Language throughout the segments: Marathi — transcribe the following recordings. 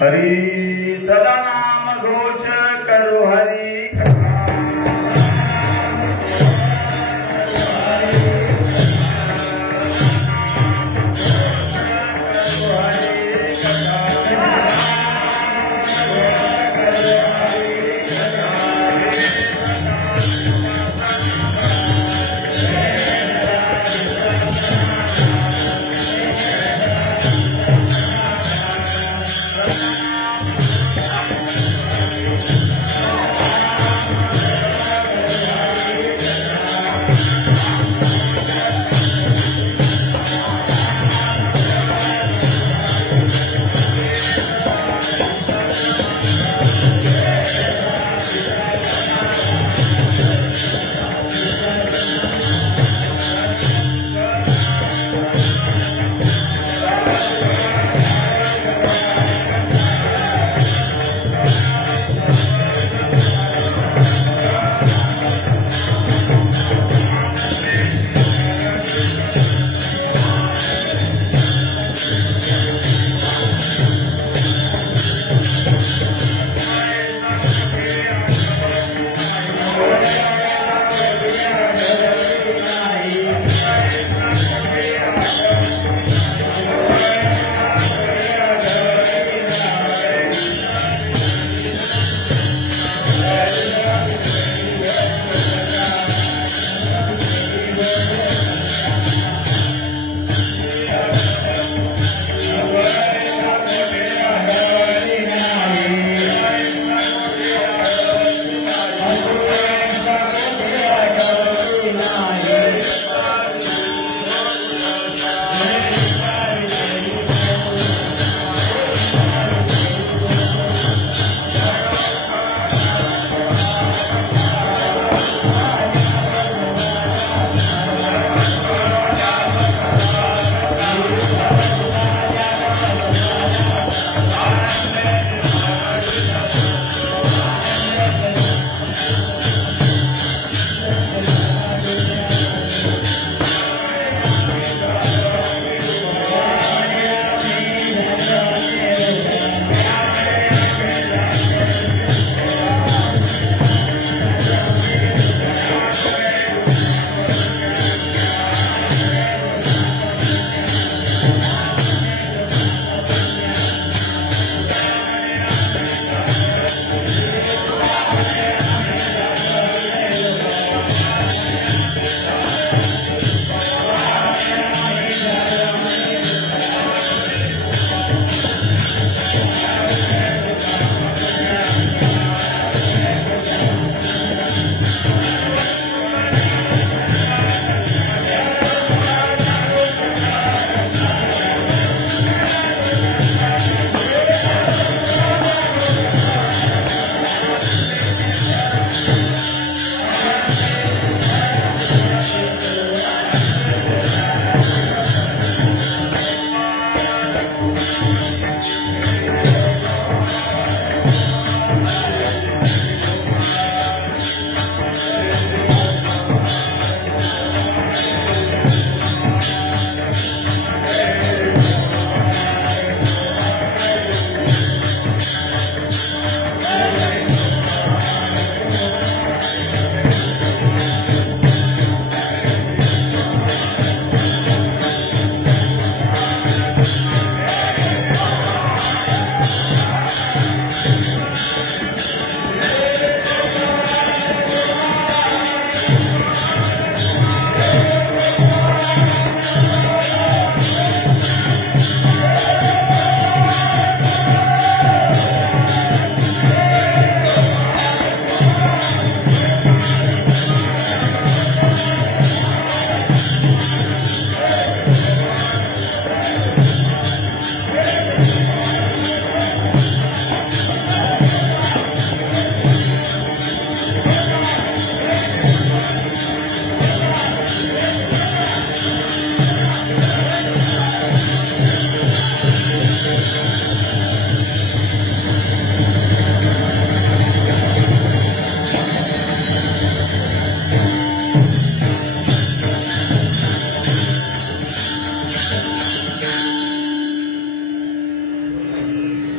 हरी सदा नाम घोष करो हरि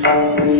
Santa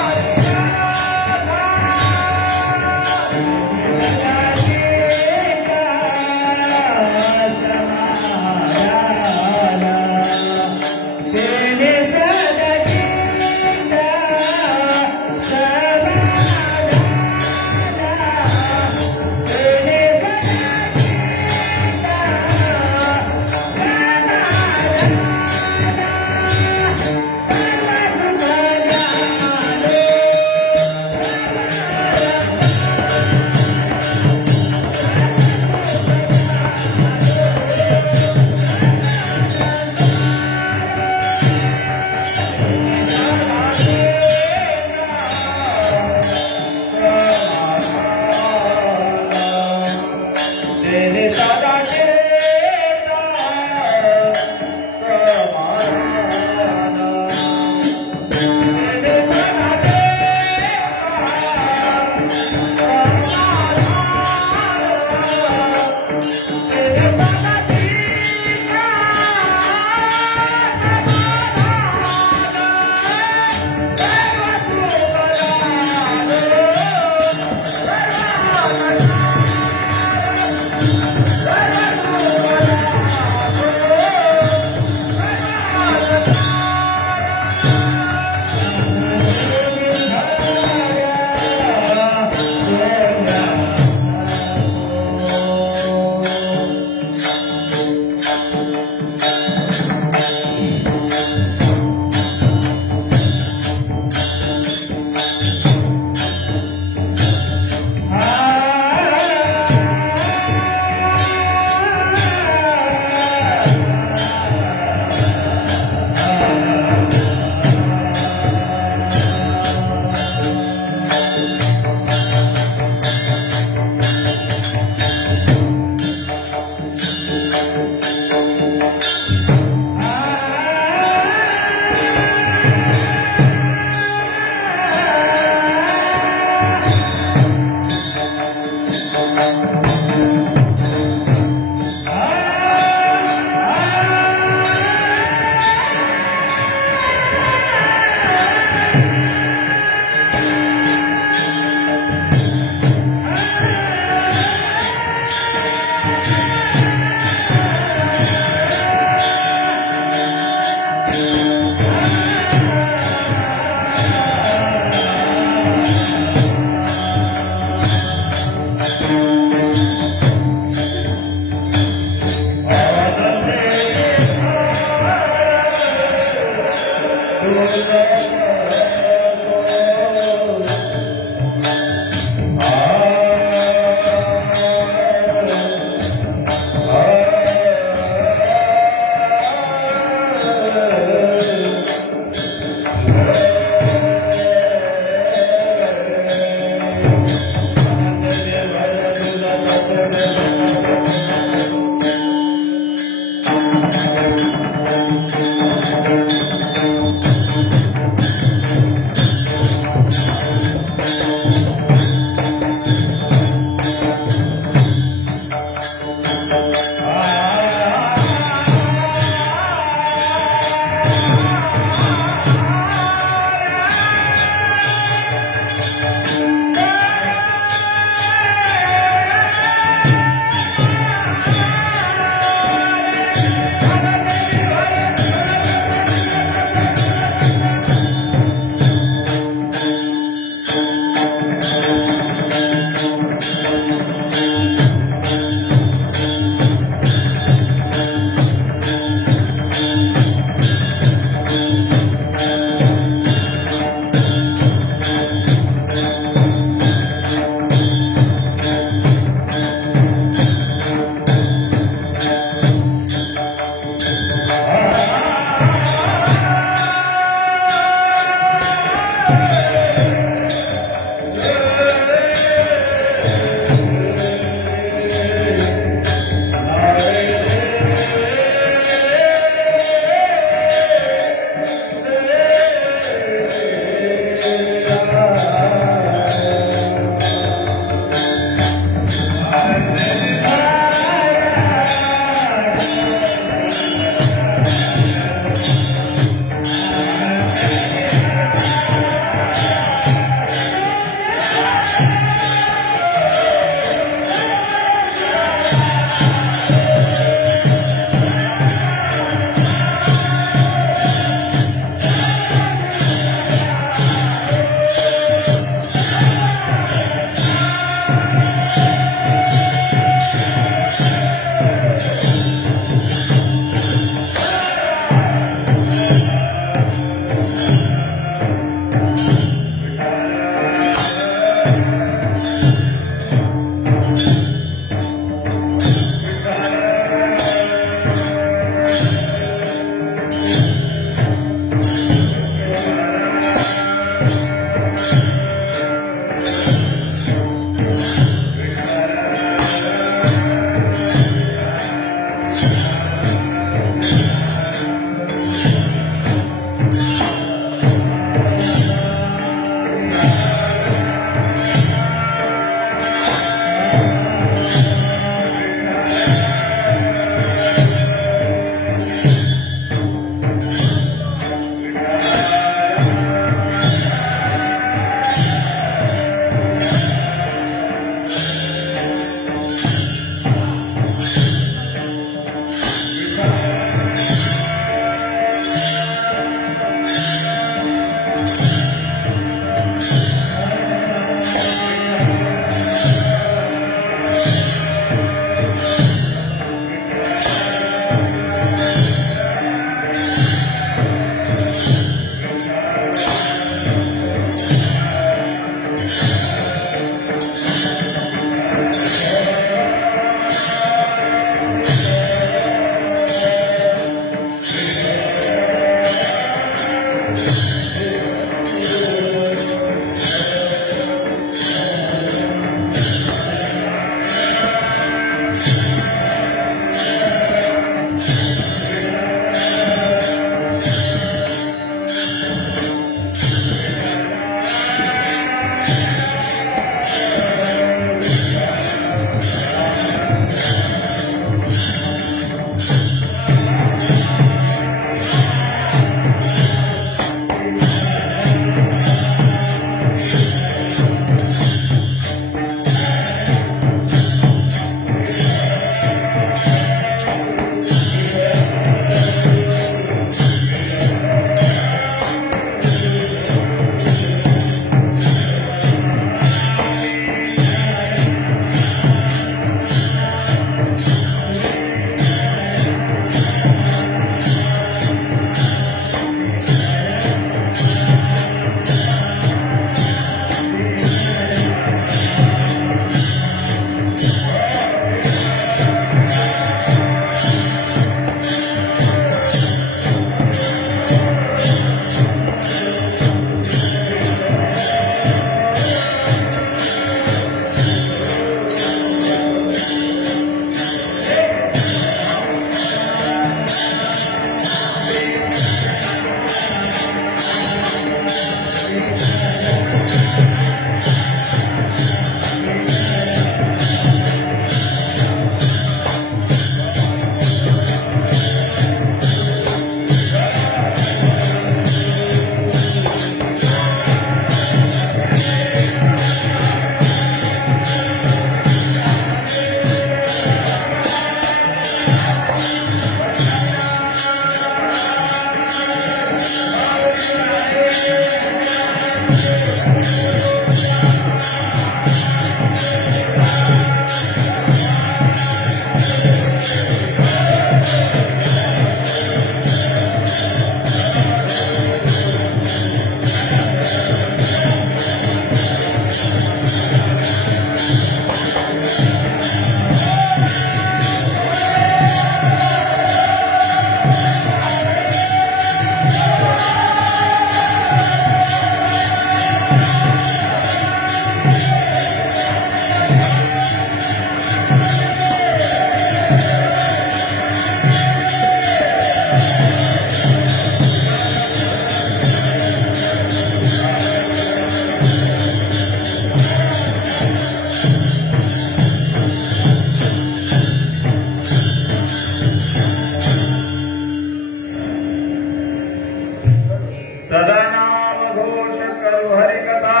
सदा नाम घोष करू हरि कथा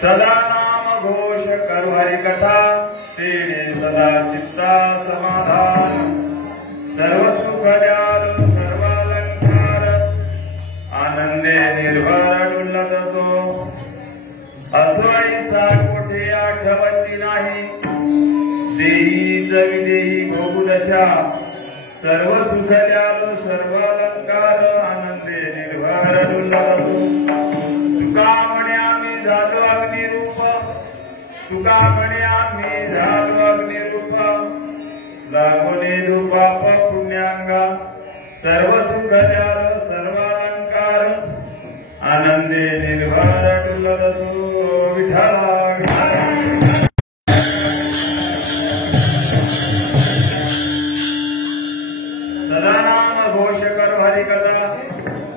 सदा नाम घोष करू हरि कथा तेने सदा चित्ता समाधान सर्व सुख द्याल सर्वालंकार आनंदे निर्भर डुलत असो असवाईसा कोठे आठवती नाही देही जवी देही भोगुदशा सर्व सुख द्याल सर्वालंकार आनंदे निर्भर डुलत असो तुका म्हणे आम्ही झालो अग्निरूप तुका म्हणे आम्ही झालो अग्निरूप लागोने रूपाप पुण्यांगा सर्व सुख द्याल सर्वालंकार आनंदे निर्भर डुलत असो विठ्ठला सदा नाम घोष कर हरि कथा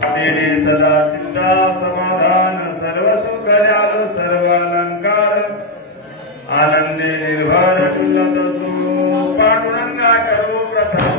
तेने सदा चित्ता समाधान सर्व सुख द्याल सर्वालंकार आनंदे निर्भर डुलत असो पांडुरंगा करो प्रथम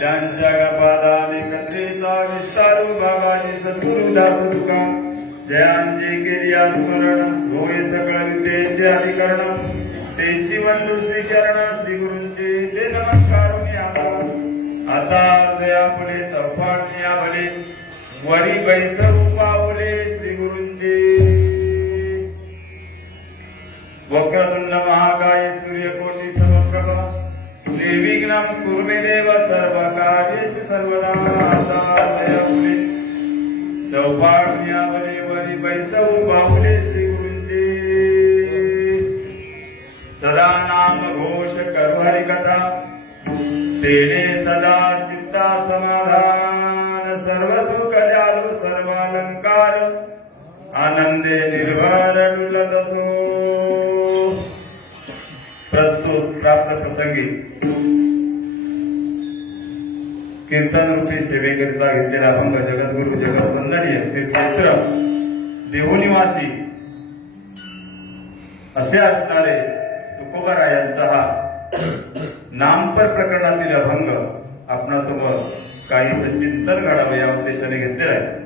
त्यांच्या गपादाने कथेचा विस्तारू भागाने सद्गुरु दास तुका जयांचे केली स्मरण होय सकळ विद्येचे अधिकरण तेची बंधू श्री चरण श्री गुरूंचे ते नमस्कार आता दया फुले चौपाट या भले वरी बैसरू पावले श्री गुरूंचे वक्रतुंड महाकाय सूर्यकोटि समप्रभा निर्विघ्नं कुरु देव सर्वकार्येषु सर्वदा दया फुले चौपाट या भले वरी बैसरू पावले श्री गुरूंचे सदा नाम घोष करू हरि कथा तेने सदा चित्ता समाधान सर्व सुख द्यालु सर्वालंकार आनंदे निर्भर डुलत असो प्रस्तुत प्राप्त प्रसंगी कीर्तन रूपी सेवेकरिता घेतलेला अभंग जगद्गुरु जगतवंदनीय श्री क्षेत्र देवनिवासी असे असणारे तुकोबारायांचा हा नामपर प्रकरणातील अभंग आपणासमोर काही चिंतन घडावे या उद्देशाने घेतलेला आहे।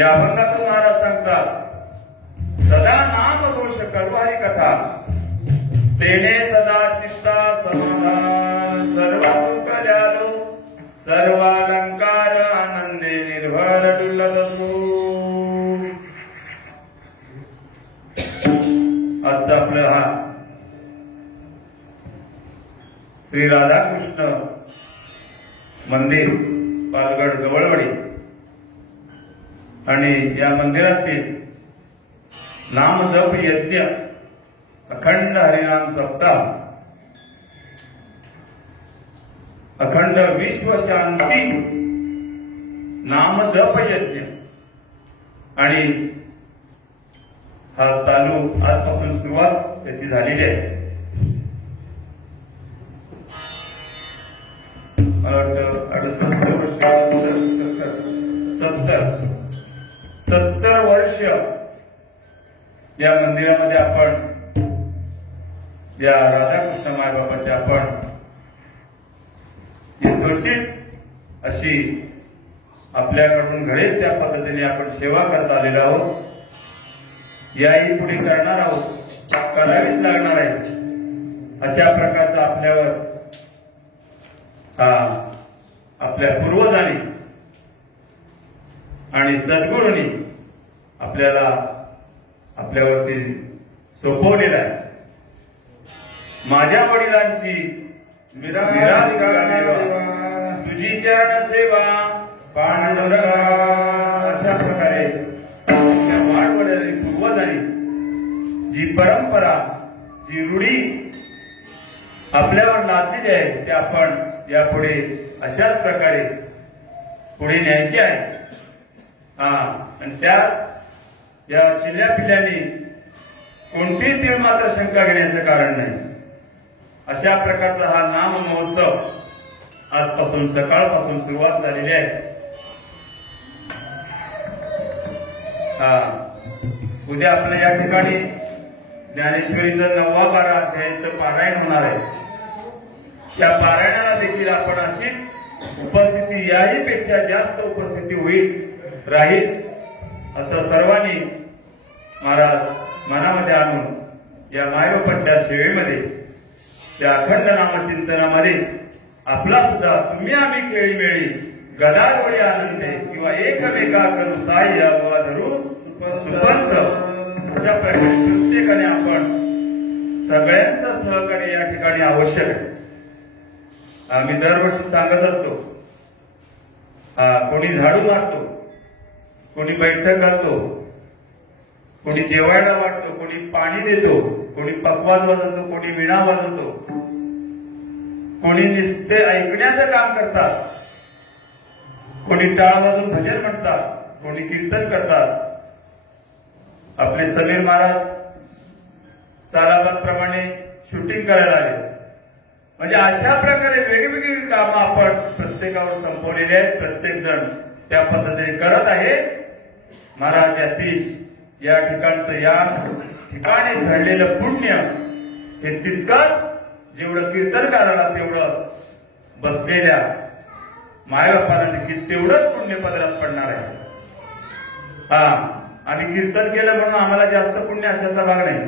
या अभंगातून महाराज सांगतात सदा नाम घोष करू हरि कथा तेने सदा चित्ता समाधान सर्व सुख द्यालो सर्वालंकार आनंदे निर्भर डुलत असो। आजचा आपला हा श्री राधाकृष्ण मंदिर पालगड गवळवाडी आणि या मंदिरातील नाम जप यज्ञ अखंड हरिनाम सप्ताह अखंड विश्व शांती नाम जप यज्ञ आणि हा चालू आजपासून सुरुवात त्याची झालेली आहे. मला वाटतं 70 वर्ष या मंदिरामध्ये आपण या राधाकृष्ण मायबापाच्या आपण यथोचित अशी आपल्याकडून घडेल त्या पद्धतीने आपण सेवा करत आलेलो आहोत. याही पुढे करणार आहोत, करावीच लागणार आहे. अशा प्रकारचा आपल्यावर आपल्या पूर्वजांनी आणि सद्गुरूंनी आपल्यावरती सोपवलेला आहे. माझ्या वडिलांची तुझी चरण सेवा पांडुरंगा, अशा प्रकारे वाडवडिलांनी पूर्वजांनी जी परंपरा, जी रूढी आपल्यावर लादलेली आहे ते आपण यापुढे अशाच प्रकारे पुढे न्यायची आहे. आणि त्यात या चिल्ल्या पिल्ल्यांनी कोणतीही तीळ मात्र शंका घेण्याचं कारण नाही. अशा प्रकारचा हा नाम महोत्सव आजपासून सकाळपासून सुरुवात झालेली आहे. उद्या आपल्या या ठिकाणी ज्ञानेश्वरीचं 9-12 अध्यायाचं पारायण होणार आहे. त्या पारायणाला देखील आपण अशीच उपस्थिती, याही पेक्षा जास्त उपस्थिती होईल राहील असं सर्वांनी महाराज मनामध्ये आणून या मायबापाच्या सेवेमध्ये, त्या अखंड नामचिंतनामध्ये आपला सुद्धा तुम्ही आम्ही खेळीमेळी गदारवळी आनंदे किंवा एकमेका करू साह्य वा धरून सुपंथ, अशा प्रकारे प्रत्येकाने आपण सगळ्यांचं सहकार्य या ठिकाणी आवश्यक आहे. आम्ही दरवर्षी सांगत असतो, कोणी झाडू मारतो, कोणी बैठक घालतो, कोणी जेवायला वाटतो, कोणी पाणी देतो, कोणी पकवान वाजवतो, कोणी वीणा वाजवतो, कोणी नुसते ऐकण्याचं काम करतात, कोणी टाळ वाजून भजन म्हणतात, कोणी कीर्तन करतात. आपले समीर महाराज सालाबाद प्रमाणे शूटिंग करायला आले. म्हणजे अशा प्रकारे वेगवेगळी कामं आपण प्रत्येकावर संपवलेली आहेत. प्रत्येक जण त्या पद्धतीने करत आहे. महाराज यातील या ठिकाणचं, या ठिकाणी घडलेलं पुण्य हे तितकंच जेवढं कीर्तनकाराला तेवढं बसलेल्या मायबापाला देखील तेवढंच पुण्य पदरात पडणार आहे. आम्ही कीर्तन केलं म्हणून आम्हाला जास्त पुण्य अशाचा भाग नाही.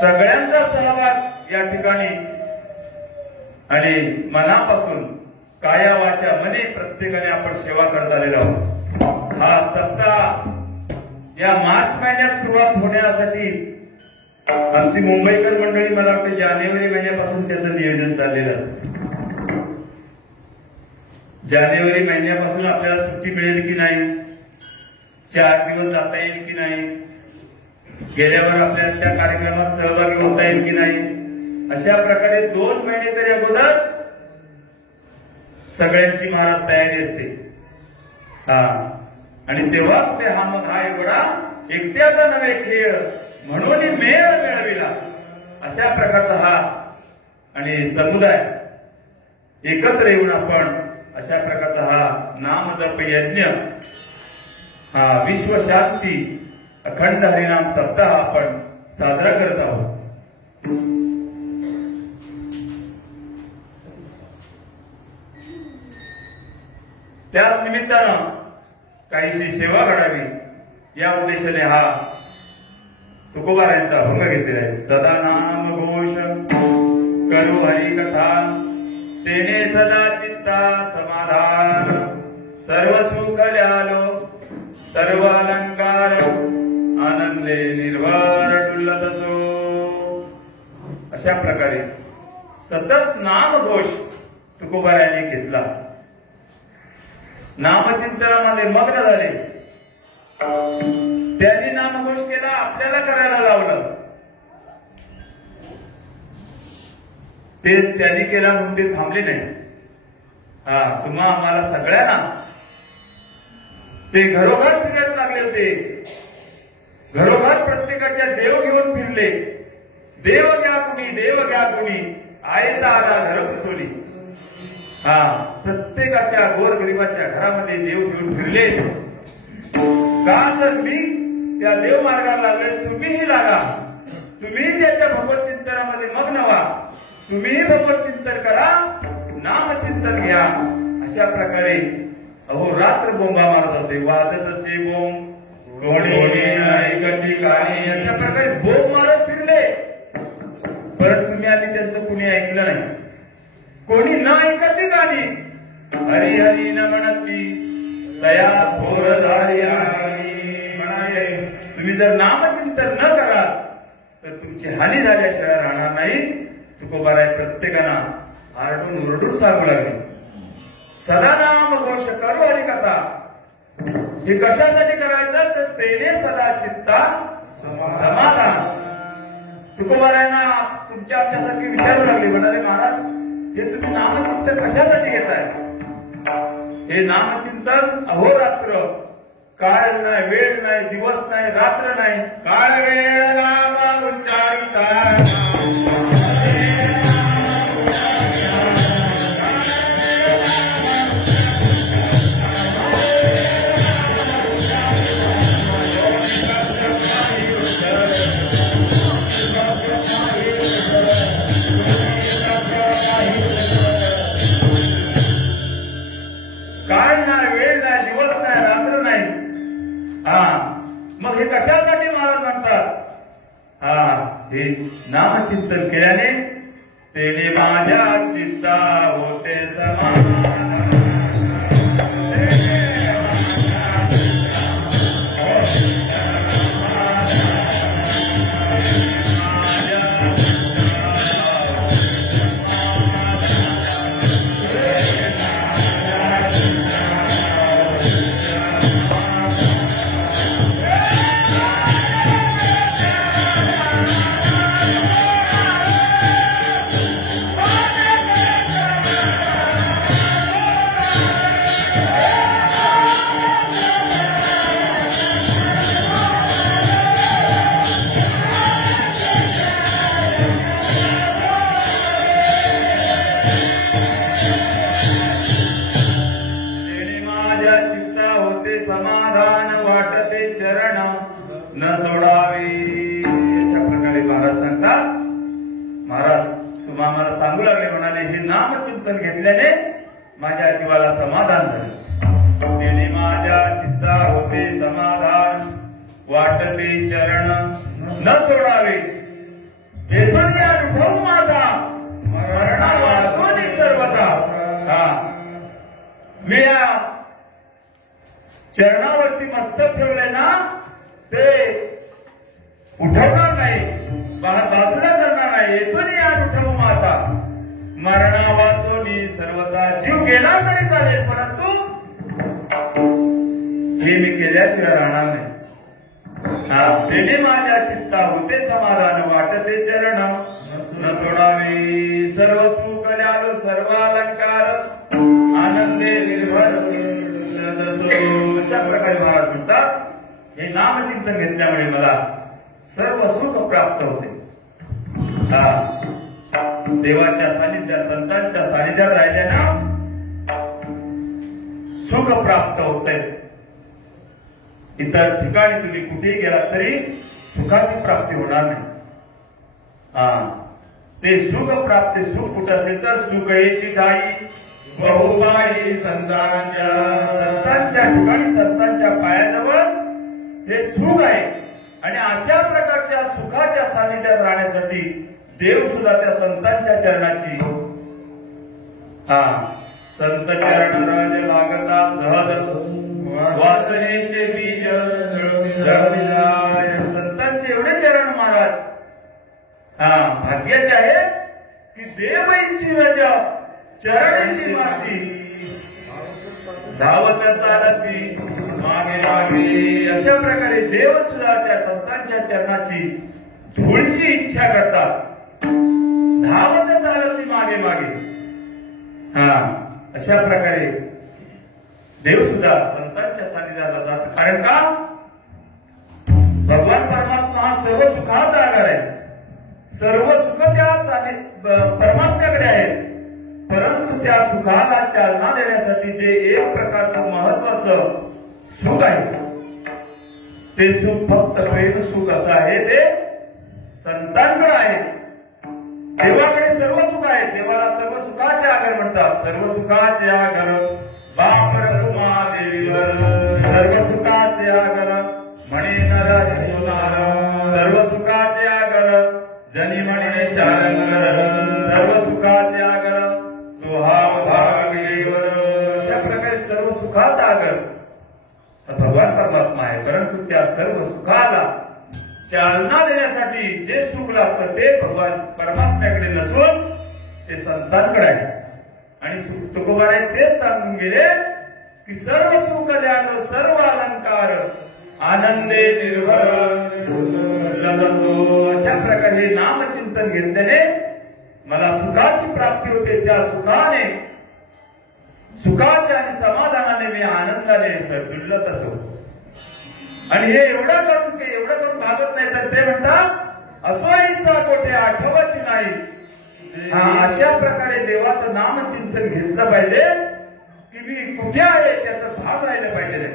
सगळ्यांचा सहभाग या ठिकाणी आणि मनापासून काया वाचा मने प्रत्येकाने आपण सेवा करत आलेलो आहोत. हा सप्ताह या मार्च महिन्यात सुरुवात होण्यासाठी आमची मुंबईकर मंडळी, मला वाटतं जानेवारी महिन्यापासून त्याचं नियोजन चाललेलं असतं. जानेवारी महिन्यापासून आपल्याला सुट्टी मिळेल की नाही, 4 दिवस जाता येईल की नाही, गेल्यावर आपल्याला त्या कार्यक्रमात सहभागी होता येईल की नाही, अशा प्रकारे 2 महिने तरी अगोदर सगळ्यांची महाराज तयारी असते. आणि तेव्हा कुठे हा एवढा एकट्याचा नव्हे खेळ म्हणून मेळ मिळविला, अशा प्रकारचा हा आणि समुदाय एकत्र येऊन आपण अशा प्रकारचा हा नामजप यज्ञ, हा विश्वशांती अखंड हरिनाम सप्ताह आपण साजरा करत आहोत. त्याच निमित्तानं काहीशी सेवा घडावी या उद्देशाने हा तुकोबारायांचा अभंग घेतलेला आहे. सदा नाम घोष करू हरी कथा, तेने सदा चित्ता समाधान, सर्व सुख ल्यालो सर्व अलंकार, आनंदे निर्भर डुलत असो. अशा प्रकारे सतत नामघोष तुकोबारायांनी घेतला. नामचिंतनामध्ये मग्न झाले. त्यांनी नामघोष केला, आपल्याला करायला लावलं. ते त्यांनी केला म्हणून ते थांबले नाही. तुम्हा आम्हाला सगळ्यांना ते घरोघर फिरायला लागले होते. घरोघर प्रत्येकाच्या देव घेऊन फिरले. देव घ्या कुणी, देव घ्या कुणी, आयता आला घर बसवली. प्रत्येकाच्या गोरगरिबाच्या घरामध्ये देव घेऊन फिरले. का तर मी त्या देव मार्गाला लागले, तुम्हीही लागा. तुम्ही त्याच्या भगवत चिंतनामध्ये मग्न व्हा. तुम्ही भगवत चिंतन करा, नामचिंतन घ्या. अशा प्रकारे अहोरात्र बोंबा मारत होते. वाजत असे बोंब कोणी ऐकत ठिकाणी. अशा प्रकारे बोंब मारत फिरले. परंतु तुम्ही आधी त्यांचं कुणी ऐकलं नाही. कोणी न ऐकत ठिकाणी हरी हरी न म्हणती तया थोर झाली म्हणाले. तुम्ही जर नामचिंतन न कराल तर तुमची हानी झाल्याशिवाय राहणार नाही. तुकोबाराय प्रत्येकांना आरडून ओरडून सांगू लागले, सदा नाम घोष करू हरी कथा. हे कशासाठी करायचं तर तेने सदा चित्ता समाधान. तुकोबारायांना तुमच्या आमच्यासाठी विचारू लागले, म्हणाले महाराज हे तुम्ही नामचिंतन कशासाठी घेताय? हे नामचिंतन अहोरात्र, काळ नाही, वेळ नाही, दिवस नाही, रात्र नाही, काळ वेळ नाम उच्चारिता. मग हे कशासाठी महाराज म्हणतात? हे नामचिंतन केल्याने तेने माझ्या चित्ता होते समाधान. समाधान वाटते चरण न सोडावे. अशा प्रकारे महाराज सांगतात. महाराज तुम्हा मला सांगू लागले, म्हणाले हे नामचिंतन घेतल्याने माझ्या जीवाला समाधान झाले. तेने माझ्या चित्ता होते समाधान वाटते चरण न सोडावे. येथून या विठो माझा मरणा वाचवणे सर्वथा. मी या चरणावरती मस्तक ठेवले ना, ते उठवणार नाही, बाजूला करणार नाही. येथून या विठो माता मरणा वाचवणी सर्वथा. जीव गेला तरी चालेल, परंतु हे मी केल्याशिवाय राहणार नाही. तेने माझ्या चित्ता होते समाधान वाटते चरण न सोडावे. सर्व सुख ल्यालो सर्व अलंकार आनंदे निर्भर. अशा प्रकारे महाराज म्हणतात हे नामचिंतन घेतल्यामुळे मला सर्व सुख प्राप्त होते. देवाच्या सानिध्यात, संतांच्या सानिध्यात राहिल्यानं सुख प्राप्त होते. इतर ठिकाणी तुम्ही कुठेही गेला तरी सुखाची प्राप्ती होणार नाही. ते सुख प्राप्ती, सुख कुठं असेल तर सुख याची जाई बहुबाई संतांच्या ठिकाणी, संतांच्या पायाजवळ हे सुख आहे. आणि अशा प्रकारच्या सुखाच्या सानिध्यात राहण्यासाठी देव सुद्धा त्या संतांच्या चरणाची संत चरण राज लागता सहज वासनेचे बीज संतांचे एवढे चरण महाराज भाग्याचे आहे की देवांची रजा चरणांची माती धावत चालती मागे मागे. अशा प्रकारे देव तुला त्या संतांच्या चरणाची धूळची इच्छा करतात. धावत चालती मागे मागे. अशा प्रकारे देव सुद्धा संतांच्या सानिध्याला जात. कारण का भगवान परमात्मा हा सर्व सर्व सुख त्याच परमात्म्याकडे आहे, परंतु त्या सुखाला चालना देण्यासाठी जे एक प्रकारचं महत्वाचं सुख आहे ते सुख फक्त प्रेम सुख असं आहे, ते संतांकडे आहे. देवाकडे सर्व सुख आहे, देवाला सर्व सुखाचे आगर म्हणतात. सर्व सुखाचे आगर बाप रघुमादेवीवर, सर्व सुखाचे आगर म्हणे नराधी सोनार, सर्व सुखाचे आगर जनी म्हणे शारंगर, सर्व सुखाचे आगर सुहाव भागेवर. अशा प्रकारे सर्व सुखाचा आगर भगवान परमात्मा आहे, परंतु त्या सर्व सुखाला चालना देण्यासाठी जे सुख लागतं ते भगवान परमात्म्याकडे नसून ते संतांकडे आहे. आणि तुकोबाराय तेच सांगून गेले की सर्व सुख द्याल सर्व अलंकार आनंदे निर्भर ललसो. अशा प्रकारे नामचिंतन घेतल्याने मला सुखाची प्राप्ती होते. त्या सुखाने सुखाच्या आणि समाधानाने मी आनंदाने दुर्लत असो. आणि हे एवढं करून भागत नाही तर ते म्हणतात अस्वाईसा कोठे आठवची नाही. अशा प्रकारे देवाचं नामचिंतन घेतलं पाहिजे की मी कुठे आहे त्याचा भाग राहिला पाहिजे.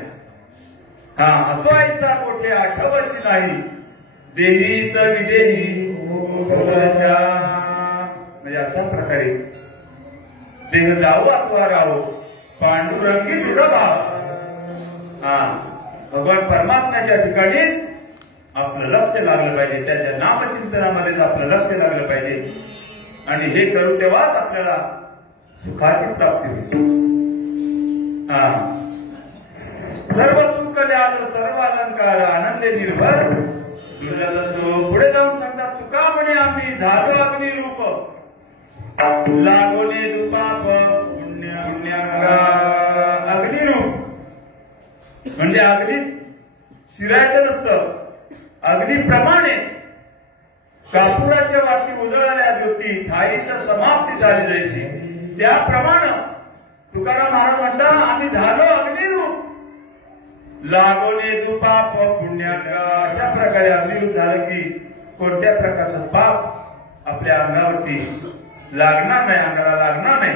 अस्वाईसा कोठे आठवची नाही देहीच विदेही म्हणजे अशा प्रकारे देह जावो अथवा राहो पांडुरंगी भाव. भगवान परमात्म्याच्या ठिकाणी आपलं लक्ष लागलं पाहिजे, त्याच्या नामचिंतनामध्येच आपलं लक्ष लागलं पाहिजे. आणि हे करू तेव्हाच आपल्याला सुखाची प्राप्ती होईल. सर्व सुख द्याल सर्व अलंकार आनंदे निर्भर दुर्लभसो. पुढे जाऊन सांगतात तुका म्हणे आम्ही झालो अग्निरूप लागोने दुपाप पुण्यांगा. अग्निरूप म्हणजे अग्नीत शिरायचं नसतं, अग्निप्रमाणे कापुराच्या वाटी उजळल्या ज्योती ठाईचं समाप्ती झाली जैशी, त्याप्रमाणे तुकाराम महाराज म्हणतात आम्ही झालो अग्निरूप लागोने दुपाप पुण्यांगा. अशा प्रकारे अग्निरूप झालं की कोणत्या प्रकारचं पाप आपल्या अंगावरती लागणार नाही, अंगाला लागणार नाही.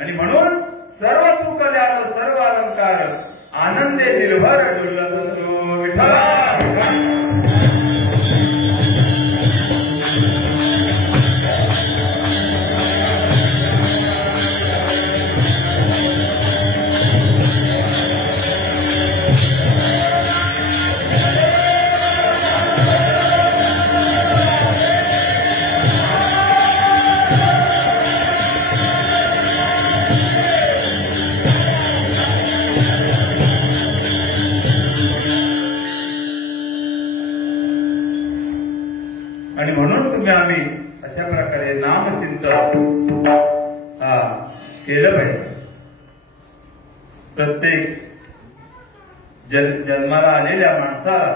आणि म्हणून सर्व सुख द्याल सर्व अलंकार आनंदे निर्भर डुलतो विठ्ठला. आणि म्हणून तुम्ही आम्ही अशा प्रकारे नामचिंतन केलं पाहिजे. प्रत्येक जन्माला आलेल्या माणसाला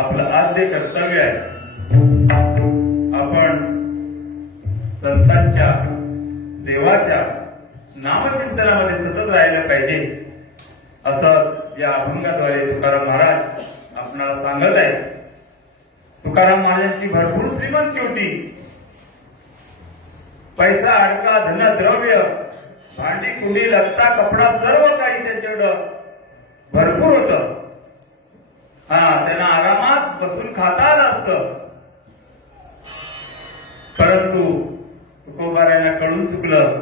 आपलं आद्य कर्तव्य आहे आपण संतांच्या देवाच्या नामचिंतनामध्ये सतत राहिलं पाहिजे. असं या अभंगाद्वारे तुकाराम महाराज आपणाला सांगत आहे. तुकाराम महाराजांची भरपूर श्रीमंती होती. पैसा अडका धन द्रव्य भांडी कुडी लत्ता कपडा सर्व काही त्यांच्याकडं भरपूर होतं. त्यांना आरामात बसून खाता आलं असतं. परंतु तुकोबारायांना कळून चुकलं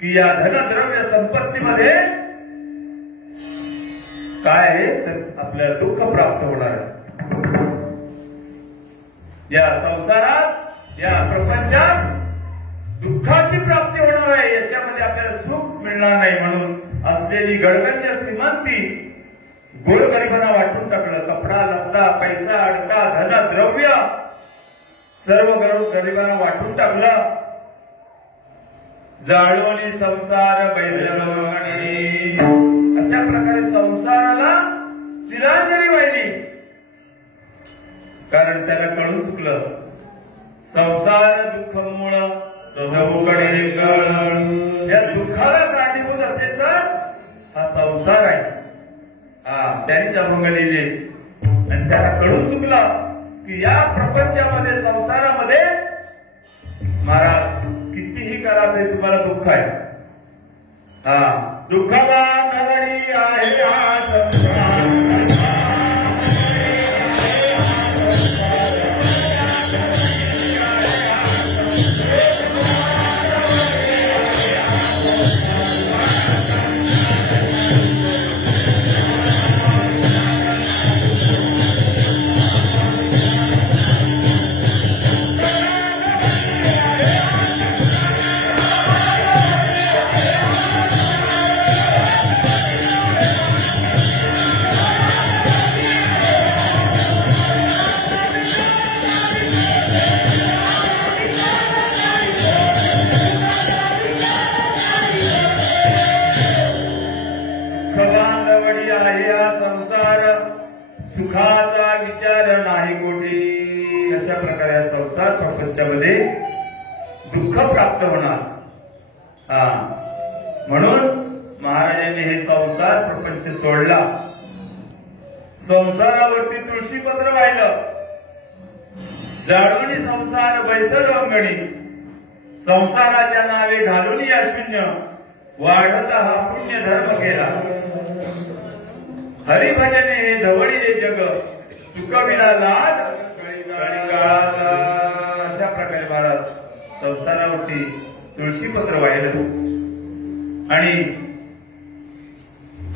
की या धनद्रव्य संपत्तीमध्ये काय आहे तर आपल्याला दुःख प्राप्त होणार आहे. या संसारात या प्रपंचात दुःखाची प्राप्ती होणार आहे. याच्यामध्ये आपल्याला सुख मिळणार नाही. म्हणून असलेली गडगंज श्रीमंती गोरगरिबांना वाटून टाकलं. कपडा लत्ता पैसा अडका धन द्रव्य सर्व गरिबांना वाटून टाकलं. जाळोनी संसार बैसलोणी अशा प्रकारे संसाराला तिलांजली वाहिली. कारण त्याला कळून चुकलं संसार दुःख मूळ या दुःखाला कारणीभूत असेल तर हा संसार आहे. त्यानेच अभंग लिहिले आणि त्याला कळून चुकला की या प्रपंचामध्ये संसारामध्ये महाराज कितीही करा तरी तुम्हाला दुःख आहे. दुःखवा नवरी आहे हा संसार. सुखाचा विचार नाही कोठी. अशा प्रकारे संसार प्रपंचामध्ये दुःख प्राप्त होणार. म्हणून महाराजांनी हे संसार प्रपंच सोडला. संसारावरती तुळशीपत्र वाहिलं. जाळून संसार बैसर अंगणी. संसाराच्या नावे घालून या शून्य वाढत हा पुण्य धर्म केला. हरिभजने हे धवळीले जग चुकविला लाज कळिकाळात. अशा प्रकारे महाराज संसारावरती तुळशीपत्र वाहिलं आणि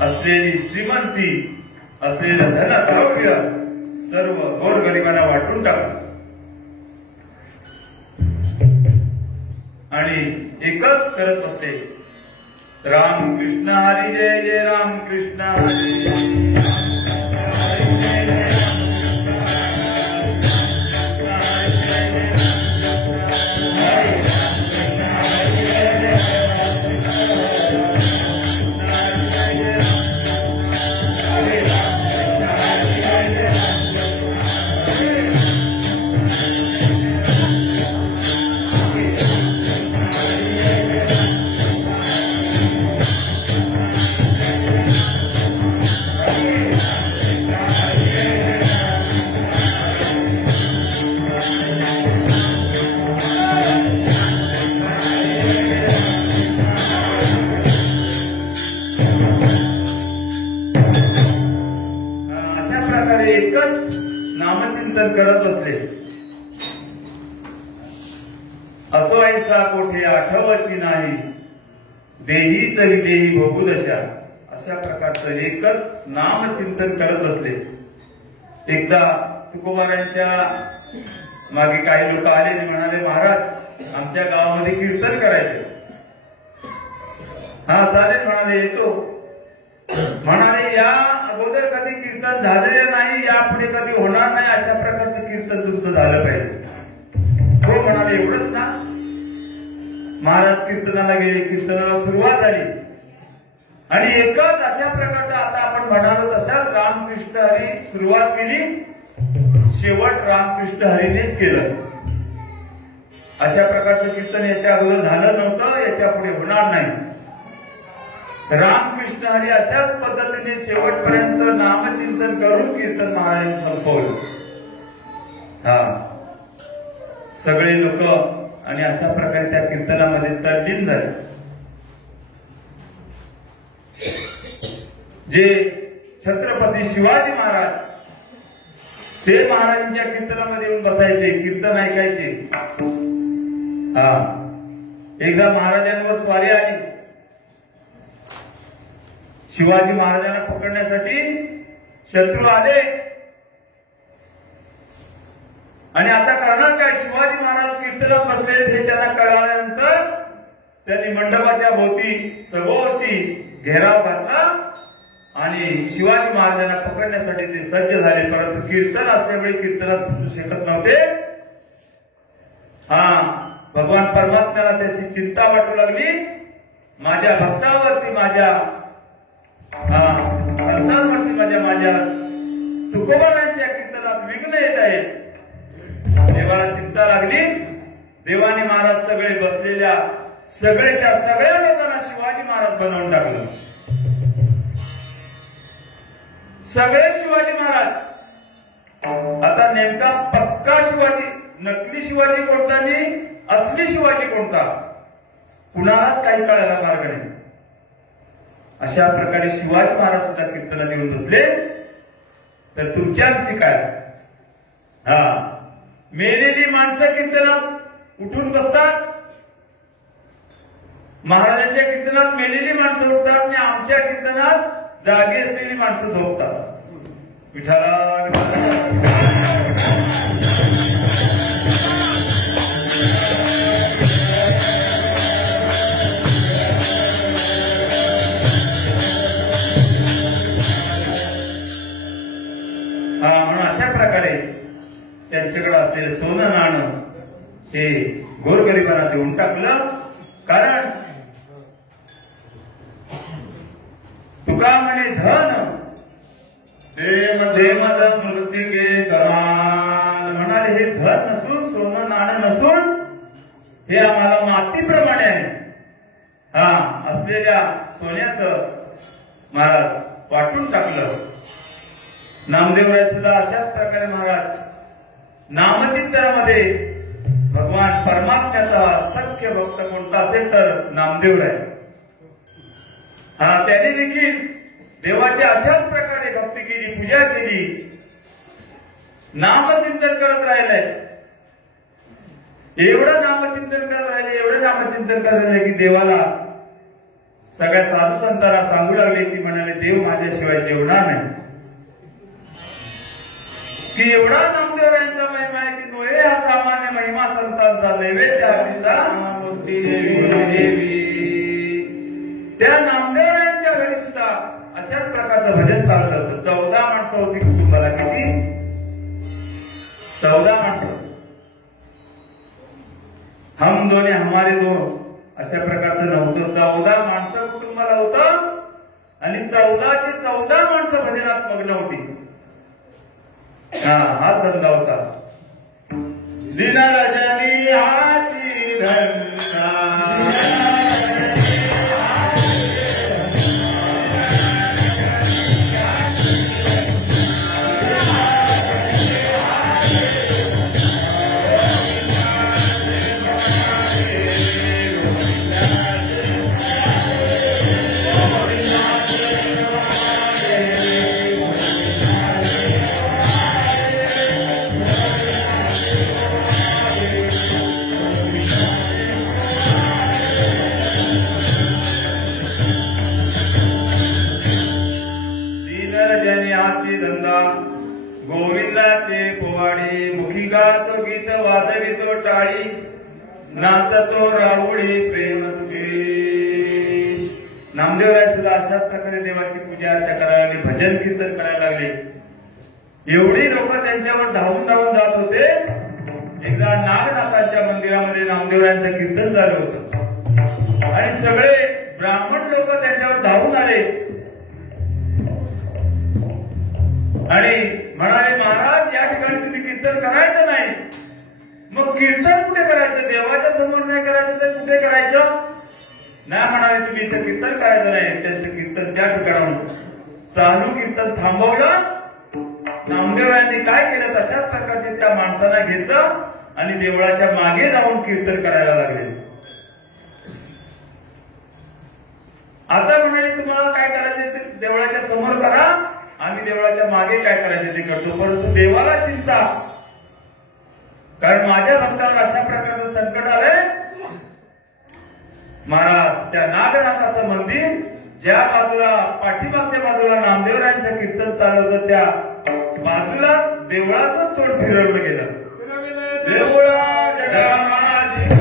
असलेली श्रीमंती असलेलं धन द्रव्य सर्व गोरगरिबांना वाटून टाकलं आणि एकच करत बसले, राम कृष्ण हरी जय जय राम कृष्ण हरी. करत बसले. असो ऐसा कोठे आठवची नाही, देहीच देही भोगुदशा. अशा प्रकारचं एकच नामचिंतन करत बसले. एकदा तुकोबारांच्या मागे काही लोक आले आणि म्हणाले, महाराज आमच्या गावामध्ये कीर्तन करायचे. चालेल म्हणाले, येतो. म्हणाले, या अगोदर कधी कीर्तन झालेले नाही, यापुढे कधी होणार नाही, अशा प्रकारचं कीर्तन तुमचं झालं पाहिजे. हो म्हणाले, एवढंच ना. महाराज कीर्तनाला गेले. कीर्तनाला सुरुवात झाली आणि एकच अशा प्रकारचा आता आपण म्हणालो तशाच रामकृष्ण हरी सुरुवात केली, शेवट रामकृष्ण हरीनेच केलं. अशा प्रकारचं कीर्तन याच्या अगोदर झालं नव्हतं, याच्या पुढे होणार नाही. रामकृष्ण हरी अशाच पद्धतीने शेवटपर्यंत नामचिंतन करून कीर्तन महाराज संपवलं. सगळे लोक आणि अशा प्रकारे त्या कीर्तनामध्ये तल्लीन झाले. जे छत्रपती शिवाजी महाराज ते महाराजांच्या कीर्तनामध्ये येऊन बसायचे, कीर्तन ऐकायचे. एकदा महाराजांवर स्वारी आली. शिवाजी महाराजांना पकडण्यासाठी शत्रू आले आणि आता करणार काय. शिवाजी महाराज कीर्तनात बसलेले हे त्यांना कळाल्यानंतर त्यांनी मंडपाच्या भोवती सभोवती घेराव घातला आणि शिवाजी महाराजांना पकडण्यासाठी ते सज्ज झाले. परंतु कीर्तन असल्यामुळे कीर्तनात बसू शकत नव्हते. भगवान परमात्म्याला त्याची चिंता वाटू लागली. माझ्या भक्तावरती, माझ्या संतांवरती, माझ्या तुकोबारांच्या कीर्तनात विघ्न येत आहे. देवाला चिंता लागली. देवाने महाराज सगळे बसलेल्या सगळ्याच्या सगळ्या लोकांना शिवाजी महाराज बनवून टाकलं. सगळे शिवाजी महाराज. आता नेमका शिवाजी, नकली शिवाजी कोणता आणि असली शिवाजी कोणता कुणालाच काही कळायला मार्ग नाही. अशा प्रकारे शिवाजी महाराज सुद्धा कीर्तनात येऊन बसले. तर तुमच्या आमची काय? मेलेली माणसं कीर्तनात उठून बसतात. महाराजांच्या कीर्तनात मेलेली माणसं उठतात आणि आमच्या कीर्तनात जागी असलेली माणसं झोपतात. विठ्ठला म्हणून अशा प्रकारे त्यांच्याकडे असलेलं सोनं नाणं हे गोरगरिबांना देऊन टाकलं. कारण तुका म्हणे धन देव मृत्युके समान म्हणाले. हे धन नसून, सोनं नाणं नसून, हे आम्हाला मातीप्रमाणे आहे. असलेल्या सोन्याचं महाराज वाटून टाकलं. नामदेवराय सुद्धा अशाच प्रकारे महाराज नामचिंतनामध्ये भगवान परमात्म्याचा सख्य भक्त कोणता असेल तर नामदेवराय. त्याने देखील देवाच्या अशाच प्रकारे भक्ती केली, पूजा केली, नामचिंतन करत राहिलंय. एवढं नामचिंतन करत राहिले, एवढं नामचिंतन करत राहिले की देवाला सगळ्या साधू संतांना सांगू लागले की म्हणाले देव माझ्याशिवाय जेवणार नाही. की एवढा नामदेवरायांचा महिमा आहे की नोहे हा सामान्य महिमा संतांचा नैवेद्य आरतीचा मूर्ती देवी. त्या नामदेवरायांच्या घरी सुद्धा अशाच प्रकारचं भजन चाललं होतं. 14 माणसं होती कुटुंबाला. किती? 14 माणसं. हम दोन्ही हमारे दो अशा प्रकारचं नव्हतं. 14 माणसं कुटुंबाला होतं आणि 14ची 14 माणसं भजनात मग्न होती. हा धंदा होता. दिनरजनी हाती धंदा गोविंदाचे पोवाडी मुखी गातो गीत वाजवितो टाळी नाचतो राहुळी प्रेम सुखी. नामदेवराय सुद्धा अशाच प्रकारे देवाची पूजा अर्चा करायला लागली, भजन कीर्तन करायला लागले. एवढी लोक त्यांच्यावर धावून धावून जात होते. एकदा नागनाथाच्या मंदिरामध्ये नामदेवरायांचं कीर्तन चालू होतं आणि सगळे ब्राह्मण लोक त्यांच्यावर धावून आले आणि म्हणाले महाराज या ठिकाणी तुम्ही कीर्तन करायचं नाही. मग कीर्तन कुठे करायचं? देवाच्या समोर नाही करायचं तर कुठे करायचं? नाही म्हणाले तुम्ही इथं कीर्तन करायचं नाही. त्यांचं कीर्तन त्या ठिकाणाहून चालू कीर्तन थांबवलं. नामदेवरायांनी काय केलं? तशाच प्रकारचे त्या माणसांना घेतलं आणि देवळाच्या मागे जाऊन कीर्तन करायला लागले. आता म्हणाले तुम्हाला काय करायचं ते देवळाच्या समोर करा, आम्ही देवळाच्या मागे काय करायचे ते करतो. परंतु देवाला चिंता, कारण माझ्या भक्तावर अशा प्रकारचं संकट आलंय. महाराज त्या नागनाथाचं मंदिर ज्या बाजूला पाठीमागच्या बाजूला नामदेवरायांचं कीर्तन चालू होतं त्या बाजूला देवळाचं तोंड फिरवलं गेलं. देवळा जगामाजी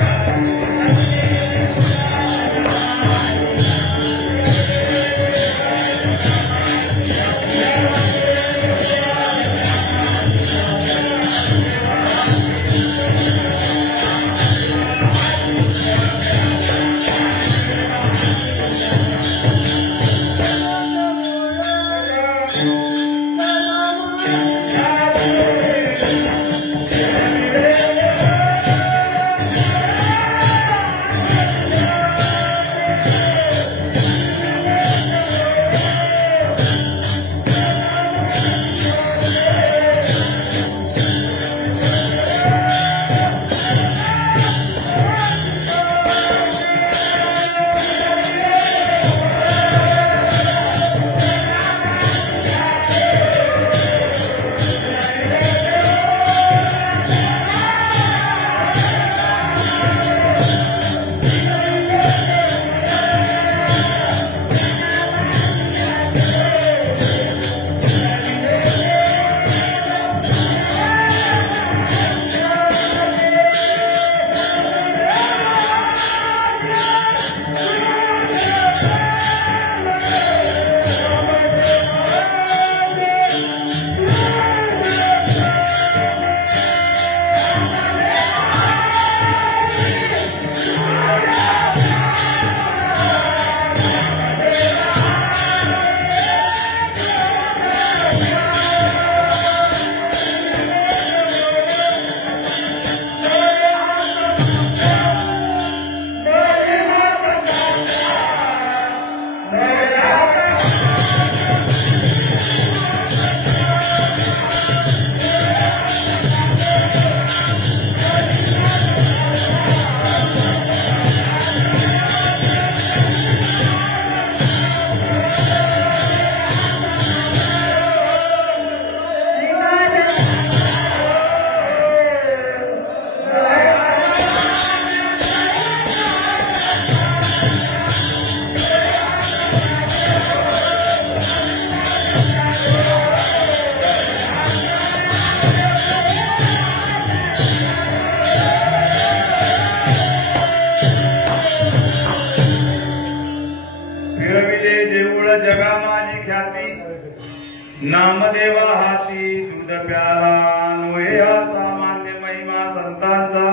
नामदेवा हाती दूध प्याला नोये हा सामान्य महिमा संतांचा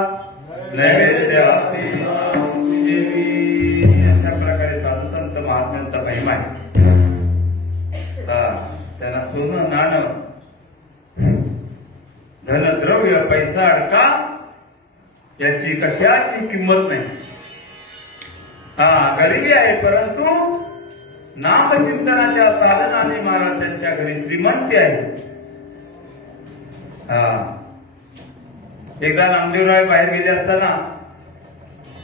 नैवेद्य हाती देवी. अशा प्रकारे साधू संत महात्म्यांचा महिमा आहे. त्यांना सोनं नाणं धनद्रव्य पैसा अडका याची कशाची किंमत नाही. गरिबी आहे परंतु नामचिंतनाच्या साधनाने महाराज त्यांच्या घरी श्रीमंती आहे. एकदा नामदेवराय बाहेर गेले असताना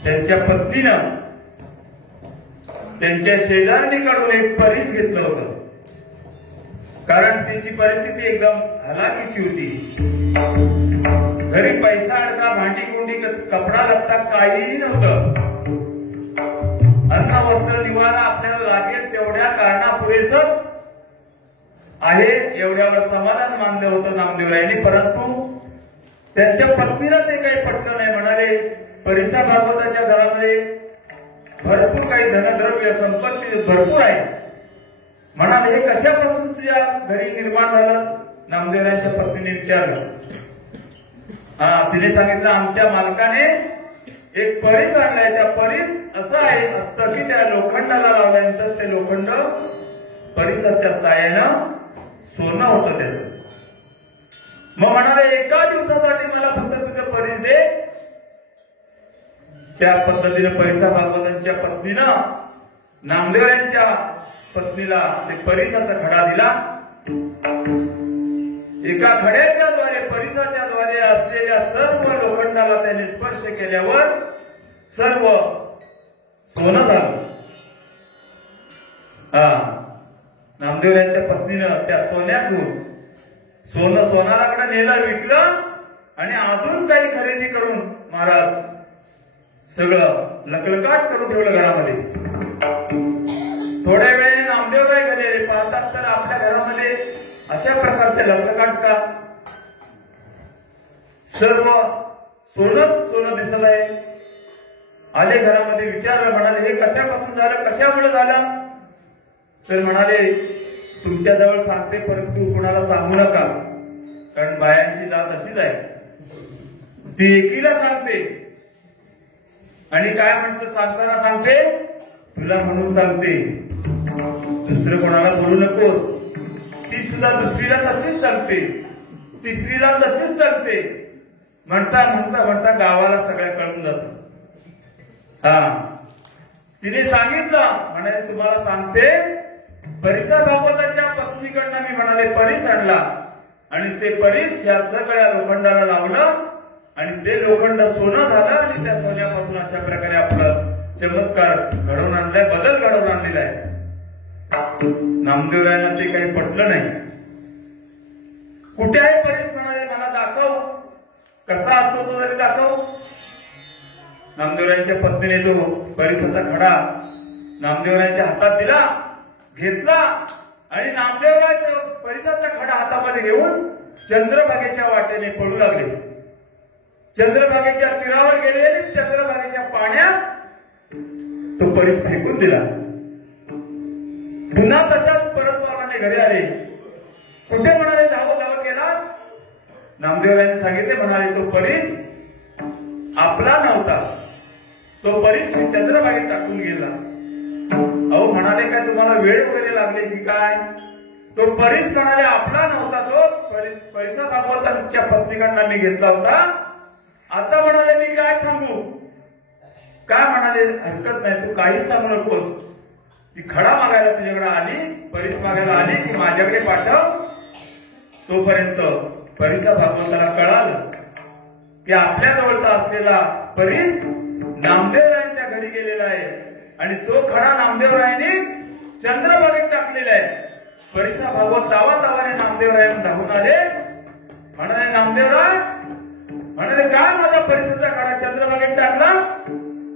त्यांच्या पत्नीनं त्यांच्या शेजारणीकडून एक परीस घेतलं होतं. कारण तिची परिस्थिती एकदम हलाखीची होती. घरी पैसा अडका भांडी कुंडी कपडा लत्ता काहीही नव्हतं. अन्न वस्त्र निवारा आपल्याला लागेल तेवढ्या कारणापुरेसच आहे एवढ्यावर समाधान मानलं होतं नामदेवरायांनी. परंतु त्यांच्या पत्नीला ते काही पटलं नाही. म्हणाले परिसा भागवताच्या घरामध्ये भरपूर काही धनद्रव्य संपत्ती भरपूर आहे. म्हणाले हे कशापासून तुझ्या घरी निर्माण झालं. नामदेवरायांच्या पत्नीने विचारलं. तिने सांगितलं आमच्या मालकाने एक परीस आणलाय. त्या परीस असं आहे असतं की त्या लोखंडाला लावल्यानंतर ते लोखंड परिसाच्या साह्यानं सोनं होतं त्याचं. मग म्हणाले एका दिवसासाठी मला फक्त तुझं परीस दे. त्या पद्धतीने पैसा भागवतांच्या पत्नीनं नामदेवरायांच्या पत्नीला ते परिसाचा खडा दिला. एका खड्याच्या द्वारे परिसाच्या द्वारे असलेल्या सर्व लोखंडाला त्याने स्पर्श केल्यावर सर्व सोनं झालं. नामदेवरायांच्या पत्नीनं त्या सोन्यातून सोनं सोनाराकडे नेलं विकलं आणि अजून काही खरेदी करून महाराज सगळं लकलकाट करून ठेवलं घरामध्ये. थोड्या वेळाने नामदेवराय गेले पाहतात तर आपल्या घरामध्ये अशा प्रकारचे लकलकाट का सर्व सोनं सोनं दिसत आहे. आले घरामध्ये विचारलं. म्हणाले हे कशापासून झालं कशामुळे झालं. तर म्हणाले तुमच्याजवळ सांगते परंतु कुणाला सांगू नका. कारण बायांची जात अशीच आहे. ती एकीला सांगते आणि काय म्हणतं सांगताना सांगते तुला म्हणून सांगते दुसरं कोणाला बोलू नकोस. ती सुद्धा दुसरीला तशीच सांगते तिसरीला तशीच सांगते. म्हणता म्हणता म्हणता गावाला सगळ्या कळून जात. तिने सांगितलं म्हणाले तुम्हाला सांगते परिसा भागवताच्या पत्नीकडनं मी म्हणाले परीस आणला आणि ते परीस या सगळ्या लोखंडाला लावलं आणि ते लोखंड सोनं झालं आणि त्या सोन्यापासून अशा प्रकारे आपलं चमत्कार घडवून आणलाय बदल घडवून आणलेला आहे. नामदेवरायांना ते काही पटलं नाही. कुठे आहे परीस म्हणाले मला दाखव. कसा असतो तो जरी दाखव. नामदेवरायांच्या पत्नीने तो परिसाचा खडा नामदेवरायांच्या हातात दिला घेतला आणि नामदेवराय परिसाचा खडा हातामध्ये घेऊन चंद्रभागेच्या वाटेने पडू लागले. चंद्रभागेच्या तीरावर गेले आणि चंद्रभागेच्या पाण्यात तो परीस फेकून दिला. पुन्हा तशाच परत मामाने घरी आले. कुठे म्हणाले धाव धाव केला. नामदेवरायांनी सांगितले म्हणाले तो परीस आपला नव्हता. तो परीस चंद्रभागेत टाकून गेला. अहो म्हणाले काय तुम्हाला वेळ वगैरे लागले की काय. तो परीस म्हणाले आपला नव्हता. तो परीस पैसा भागवतांच्या पत्नीकडनं मी घेतला होता. आता म्हणाले मी काय सांगू. काय म्हणाले हरकत नाही तू काहीच सांगू नकोस. ती खडा मागायला तुझ्याकडे आली परीस मागायला आली की माझ्याकडे पाठव. तोपर्यंत परिसा भागवताला कळालं की आपल्या जवळचा असलेला परीस नामदेवरायांच्या घरी गेलेला आहे आणि तो खडा नामदेवरायांनी चंद्रभागेत टाकलेला आहे. परिसा भागवत तावातावाने नामदेवरायांना धावून आले. म्हणाले नामदेवराय म्हणाले काय माझा परिसाचा खडा चंद्रभागेत टाकला.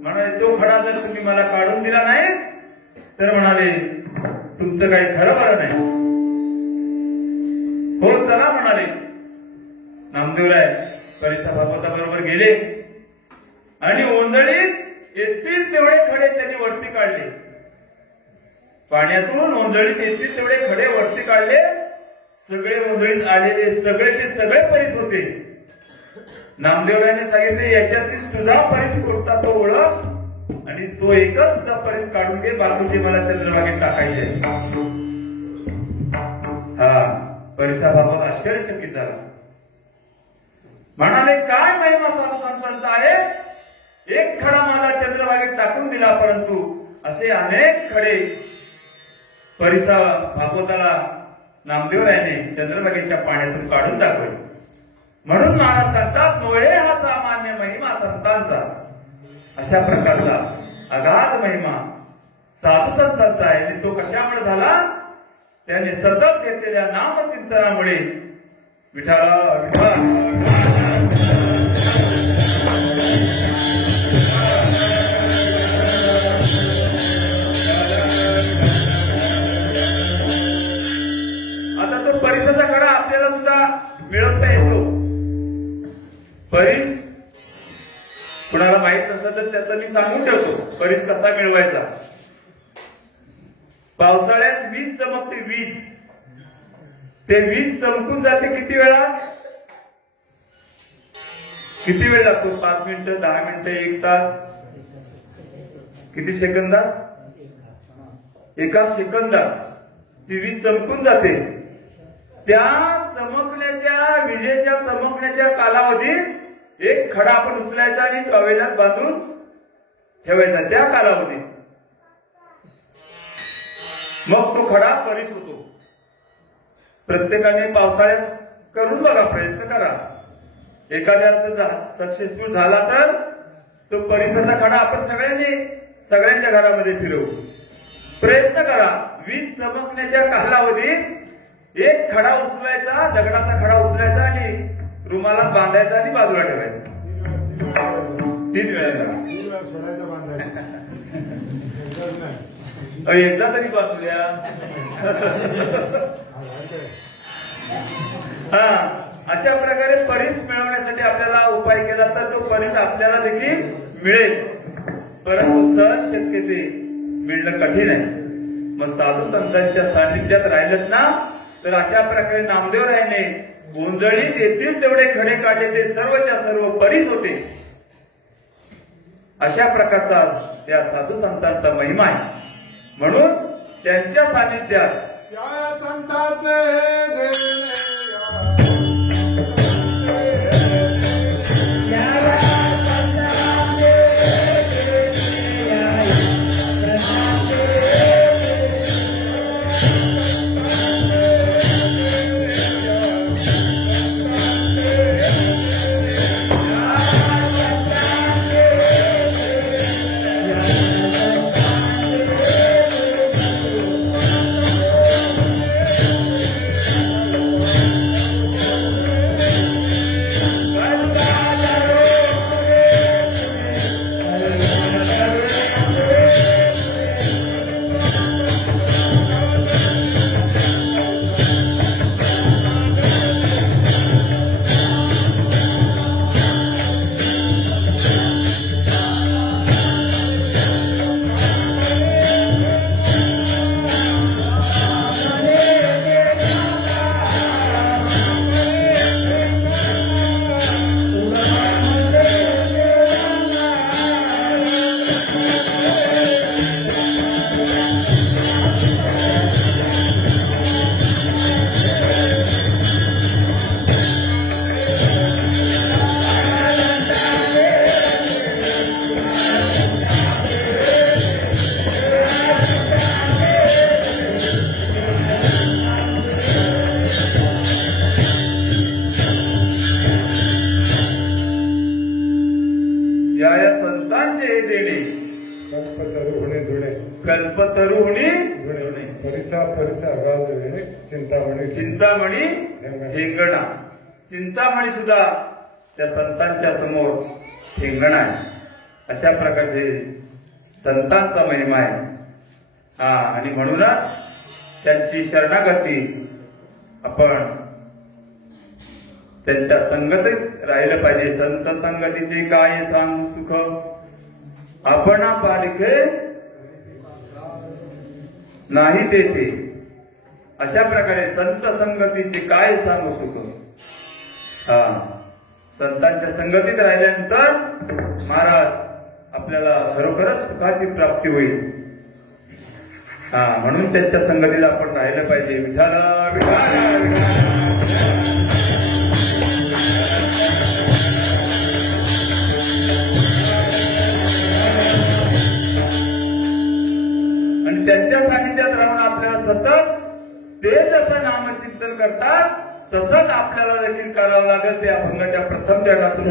म्हणाले तो खडा जर तुम्ही मला काढून दिला नाही तर म्हणाले तुमचं काही खरं बरं नाही. हो चला म्हणाले. नामदेवराय परिसा भागवताबरोबर गेले आणि ओंजळीत येतील तेवढे खडे त्यांनी वरती काढले. पाण्यातून ओंजळीत येतील तेवढे खडे वरती काढले सगळे मंडळीत आलेले सगळेचे सगळे परीस होते. नामदेवरायाने सांगितले याच्यातील तुझा परीस कोणता तो ओळख आणि तो एकच तुझा परीस काढून घे, बाकीचे मला चंद्रभागेत टाकायचे. हा परिसाबाबत आश्चर्यचकित झाला. म्हणाले काय महिमा साधू संतांचा आहे, एक खडा माझा चंद्रभागेत टाकून दिला, परंतु असे अनेक खडे परिसा भागवताला नामदेवरायाने चंद्रभागेच्या पाण्यातून काढून दाखवले. म्हणून महाराज सांगतात नोहे हा सामान्य महिमा संतांचा. अशा प्रकारचा अगाध महिमा साधू संतांचा आहे. आणि तो कशामुळे झाला, त्याने सतत घेतलेल्या नामचिंतनामुळे. विठाला आता तो परिसाचा खडा आपल्याला सुद्धा मिळवता येतो. परीस कुणाला माहित नसलं तर त्याचं मी सांगून ठेवतो परीस कसा मिळवायचा. पावसाळ्यात वीज चमकते, वीज ते वीज चमकून जाते किती वेळा, किती वेळ लागतो, 5 मिनिटं, 10 मिनिटं, 1 तास, किती सेकंदात, 1 सेकंदात ती वीज चमकून जाते. त्या चमकण्याच्या विजेच्या चमकण्याच्या कालावधीत एक खडा आपण उचलायचा आणि टॉवेलात बांधून ठेवायचा. त्या कालावधीत मग तो खडा परीस होतो. प्रत्येकाने पावसाळ्यात करून बघा, प्रयत्न करा. एखाद्या सक्सेसफुल झाला तर तो परिसाचा खडा आपण सगळ्यांच्या घरामध्ये फिरवू. प्रयत्न करा. वीज चमकण्याच्या कालावधीत एक खडा उचलायचा, दगडाचा खडा उचलायचा आणि रुमालात बांधायचा आणि बाजूला ठेवायचा. 3 वेळा सोडायचा बांधायचा. एकदा तरी बाजूया. हा अशा प्रकारे परीस मिळवण्यासाठी आपल्याला उपाय केला तर तो परीस आपल्याला देखील मिळेल, परंतु सहज शक्य ते मिळणं कठीण आहे. मग साधू संतांच्या सानिध्यात राहिलंच ना तर अशा प्रकारे नामदेवरायाने गोंधळीत येतील तेवढे खडे काढले, ते सर्वच्या सर्व परीस होते. अशा प्रकारचा त्या साधू संतांचा महिमा आहे. म्हणून त्यांच्या सानिध्यात त्या संतांचे कल्पतरुणी चिंतामणी चिंतामणी ठेंगणा. चिंतामणी सुद्धा त्या संतांच्या समोर ठेंगणा आहे. अशा प्रकारचे संतांचा महिमा आहे. आणि म्हणूनच त्यांची शरणागती आपण त्यांच्या संगतीत राहिलं पाहिजे. संत संगतीचे काय सांग सुख आपणा पालिखे नाही देते अशा प्रकारे संत संगतीचे काय सांगू सुख. संतांच्या संगतीत राहिल्यानंतर महाराज आपल्याला खरोखरच सुखाची प्राप्ती होईल. म्हणून त्यांच्या संगतीला आपण राहिलं पाहिजे. विठाला विठाला आणि त्यांच्या सानिध्यात राहून आपल्याला सतत ते जसं नामचिंतन करतात तसंच आपल्याला देखील करावं लागेल. ते अभंगाच्या प्रथम जगातून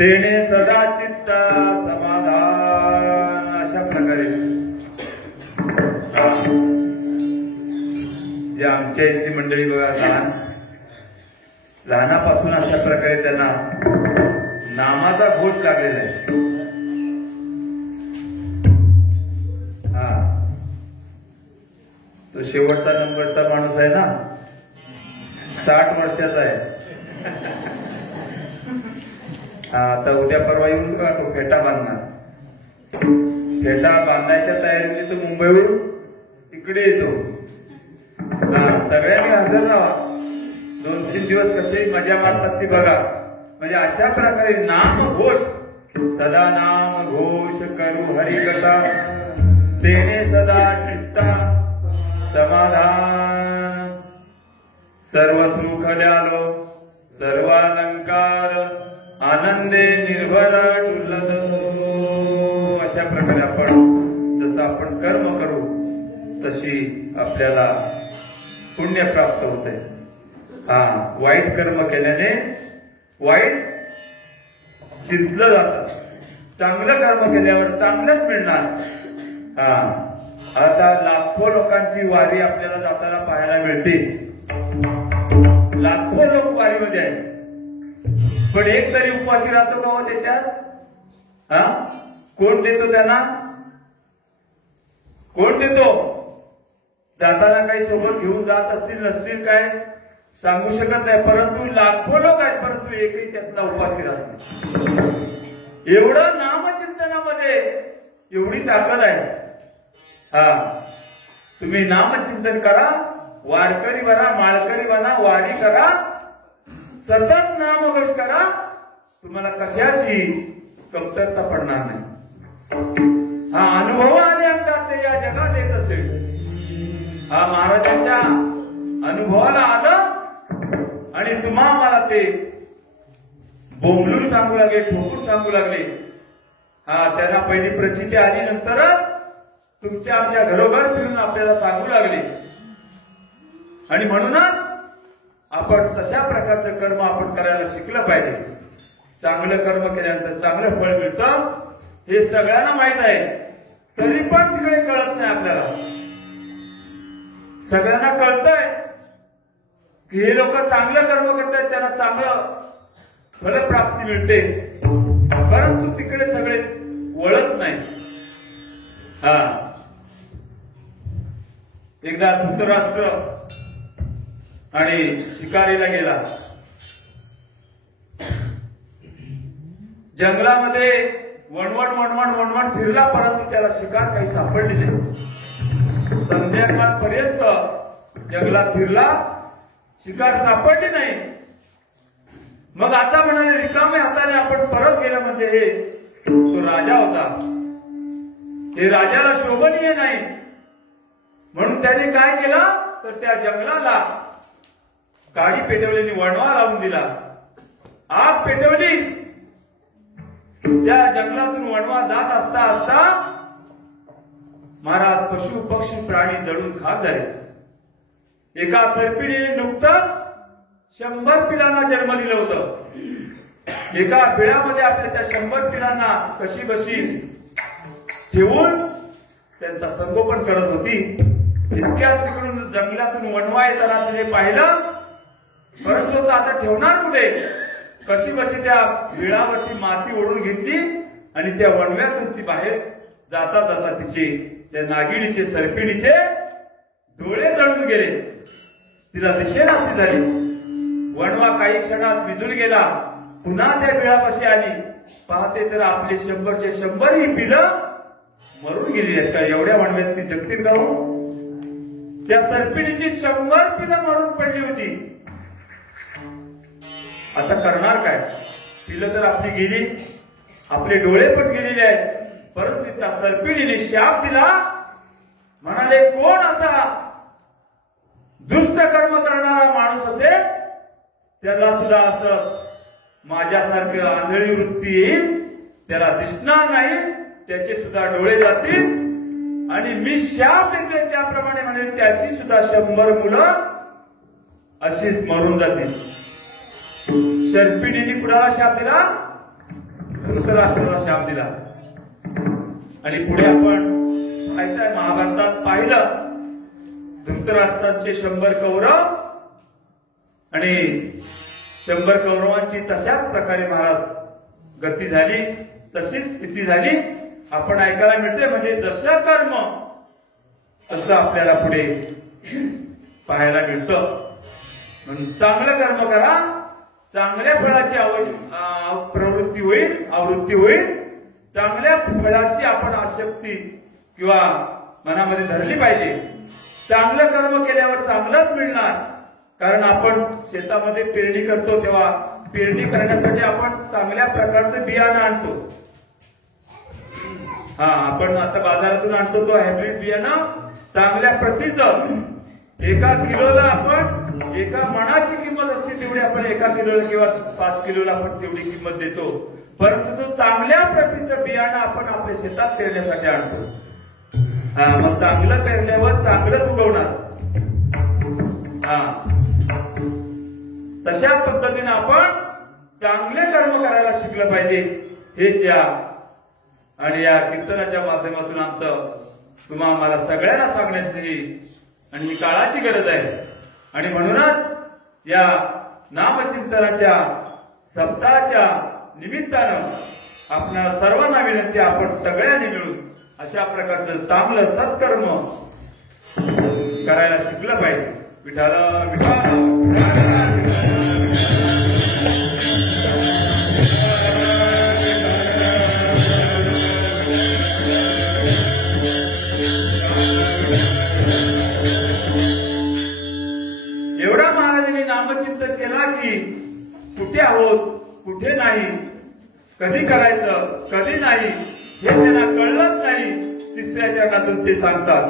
तेने सदा चित्ता समाधान. अशा प्रकारे जे आमच्या इथली मंडळी बघा लहानापासून अशा प्रकारे त्यांना नामाचा घोष लागलेला आहे. तो शेवटचा नंबरचा माणूस आहे ना, 60 वर्षाचा आहे. आता उद्या परवा येऊन का तो फेटा बांधणार. फेटा बांधायच्या तयारीने तो मुंबईवरून इकडे येतो. सगळ्यांनी हजर राहा. 2-3 दिवस कशी मजा मारतात ती बघा. म्हणजे अशा प्रकारे नाम घोष, सदा नाम घोष करू हरिकथा, तेने सदा चित्ता समाधान, सर्व सुख द्यालो सर्वालंकार, आनंदे निर्भरा डुलतो. अशा प्रकारे आपण जसं आपण कर्म करू तशी आपल्याला पुण्य प्राप्त होते. वाईट कर्म केल्याने वाईट चिंतलं जातं, चांगलं कर्म केल्यावर चांगलंच मिळणार. आता लाखो लोकांची वारी आपल्याला जाताना पाहायला मिळते. लाखो लोक वारीमध्ये आहेत, पण एक तरी उपाशी राहतो का हो त्याच्यात? कोण देतो त्यांना? कोण देतो? जाताना काही सोबत घेऊन जात असतील नसतील काय सांगू शकत नाही, परंतु लाखो लोक आहेत, परंतु एकही त्यातला उपाशी राहत नाही. एवढं नामचिंतनामध्ये एवढी ताकद आहे. तुम्ही नामचिंतन करा, वारकरी बना, माळकरी बना, वारी करा, सतत नामघोष करा, तुम्हाला कशाची कमतरता पडणार नाही. अनुभवाने अंगात या जगात येत असेल. महाराजांच्या अनुभवाला आलं आणि तुम्हा मला ते बोंबलून सांगू लागले, ठोकून सांगू लागले. त्यांना पहिली प्रचिती आली, नंतरच तुमच्या आमच्या घरोघर फिरून आपल्याला सांगू लागले. आणि म्हणूनच आपण तशा प्रकारचं कर्म आपण करायला शिकलं पाहिजे. चांगलं कर्म केल्यानंतर चांगलं फळ मिळतं हे सगळ्यांना माहित आहे, तरी पण तिकडे कळत नाही आपल्याला. सगळ्यांना कळतंय की हे लोक चांगलं कर्म करतायत, त्यांना चांगलं फलप्राप्ती मिळते, परंतु तिकडे सगळेच वळत नाही. एकदा धृतराष्ट्र आणि शिकारीला गेला. जंगलामध्ये वणवण फिरला, परंतु त्याला शिकार काही सापडली नाही. संध्याकाळपर्यंत जंगलात फिरला, शिकार सापडली नाही. मग आता म्हणाले रिकाम्या हाताने आपण परत गेलं म्हणजे हे तो राजा होता, हे राजाला शोभनीय नाही. म्हणून त्याने काय केलं तर त्या जंगलाला काडी पेटवलेली वणवा लावून दिला, आग पेटवली. त्या जंगलातून वणवा जात असता असता महाराज पशु पक्षी प्राणी जळून खाक झाले. एका सर्पिणीने नुकताच 100 पिलांना जन्म दिलं होतं. एका बिळामध्ये आपल्या त्या 100 पिलांना कशी बशी ठेवून त्यांचा संगोपन करत होती. इतक्यात तिकडून जंगलातून वणवा येताना तिने पाहिलं, परंतु आता ठेवणार कुठे? कशी बशी त्या बिळावरती माती ओढून घेतली आणि त्या वणव्यातून ती बाहेर जाता जाता तिचे त्या नागिणीचे सर्पिणीचे डोळे जळून गेले. तिला दिसेनाशी झाली. वणवा काही क्षणात विजून गेला. पुन्हा त्या बिळापाशी आली. पाहते तर आपले 100चे 100 ही पिलं मरून गेली आहेत. का एवढ्या वणव्यात ती जगतील का? त्या सर्पिणीची 100 पिलं मरून पडली होती. आता करणार काय? पिलं तर आपली गेली, आपले डोळे पण गेलेले आहेत, परंतु त्या सर्पिणीने शाप दिला. म्हणाले कोण असा दुष्ट कर्म करणारा माणूस असेल त्याला सुद्धा असं माझ्यासारखं आंधळी वृत्ती येईल, त्याला दिसणार नाही, त्याचे सुद्धा डोळे जातील आणि मी शाप देते त्याप्रमाणे म्हणेल त्याची सुद्धा 100 मुलं अशीच मरून जातील. सर्पिणीने कुणाला शाप दिला? धृतराष्ट्राला शाप दिला. आणि पुढे आपण ऐकताय महाभारतात पाहिलं, धृतराष्ट्रांचे 100 कौरव आणि 100 कौरवांची तशाच प्रकारे महाराज गती झाली, तशीच स्थिती झाली. आपण ऐकायला मिळते. म्हणजे जसं कर्म तसं आपल्याला पुढे पाहायला मिळतं. म्हणून चांगलं कर्म करा, चांगल्या फळाची प्रवृत्ती होईल, आवृत्ती होईल. चांगल्या फळाची आपण आसक्ती किंवा मनामध्ये धरली पाहिजे. चांगलं कर्म केल्यावर चांगलंच मिळणार. कारण आपण शेतामध्ये पेरणी करतो तेव्हा पेरणी करण्यासाठी आपण चांगल्या प्रकारचं बियाणं आणतो. आपण आता बाजारातून आणतो तो हायब्रिड बियाणं चांगल्या प्रतीचं. एका किलोला आपण एका मणाची किंमत असते तेवढी आपण एका किलोला किंवा 5 किलोला आपण तेवढी किंमत देतो. परंतु तो चांगल्या प्रतीचं बियाणं आपण आपल्या शेतात पेरण्यासाठी आणतो. मग चांगलं पेरल्यावर चांगलंच उगवणार. तशा पद्धतीने आपण चांगले कर्म करायला शिकलं पाहिजे. हेच या कीर्तनाच्या माध्यमातून आमचं तुम्हा आम्हाला सगळ्यांना सांगण्याची आणि ही काळाची गरज आहे. आणि म्हणूनच या नामचिंतनाच्या सप्ताहाच्या निमित्तानं आपल्या सर्वांना विनंती, आपण सगळ्यांनी मिळून अशा प्रकारचं चांगलं सत्कर्म करायला शिकलं पाहिजे. विठाला विठाला एवढा महाराजांनी नामचिंतन केला की कुठे आहोत, कुठे नाही, कधी करायचं, कधी नाही हे त्यांना कळलंच नाही. तिसऱ्या चरणातून ते सांगतात,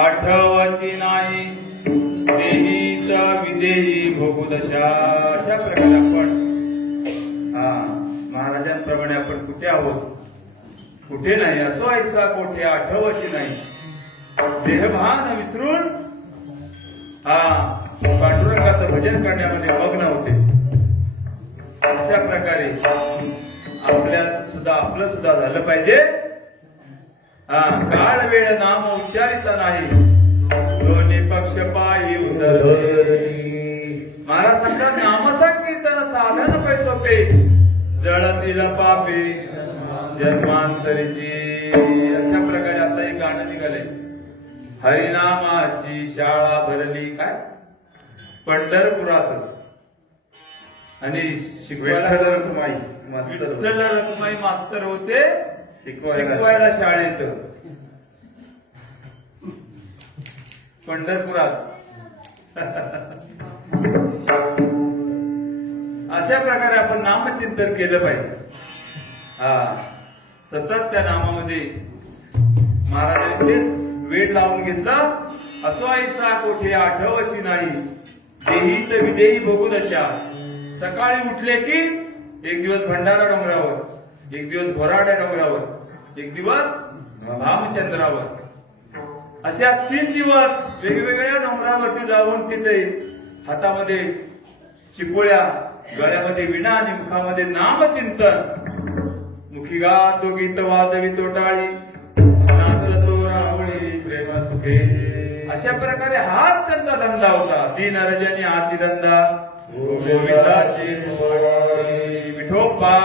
आठवची नाही देहीच विदेही भोगुदशा. अशा प्रकारे आपण महाराजांप्रमाणे आपण कुठे आहोत, कुठे नाही, असो ऐसा कोठे आठवची नाही. देहभान विसरून पांडुरंगाचं भजन करण्यामध्ये मग्न होते. अशा प्रकारे आपलं सुद्धा झालं पाहिजे. काळ वेळ नाम उच्चारिता नाही, दोन्ही पक्ष पायी उदधरी. महाराज सांगतात, नामसंकीर्तन साधन पैसोपे, जळतील पापे जन्मांतरीची. अशा प्रकारे आता एक गाणं निघालंय, हरिनामाची शाळा भरली काय पंढरपुरात आणि शिकवायला विठ्ठल रखुमाई मास्तर होते शिकवायला शाळेत पंढरपुरात. अशा प्रकारे आपण नामचिंतन केलं पाहिजे. सतत त्या नामामध्ये महाराजांनी तेच वेळ लावून घेतला. असो ऐसा कोठे आठवची नाही, देहीच विदेही बघू दशा. सकाळी उठले की एक दिवस भंडारा डोंगरावर, एक दिवस भोराड्या डोंगरावर, एक दिवस भामचंद्रावर, अशा 3 दिवस वेगवेगळ्या डोंगरावरती जाऊन तिथे हातामध्ये चिपोळ्या, गळ्यामध्ये विणा आणि मुखामध्ये नामचिंतन. मुखी गातो गीत वाजवी तोटाळी, नाचतो राहुळी प्रेम सुखे. अशा प्रकारे हाच त्यांचा धंदा होता. दीन रजनी हाती धंदा गोविंदाची विठोबा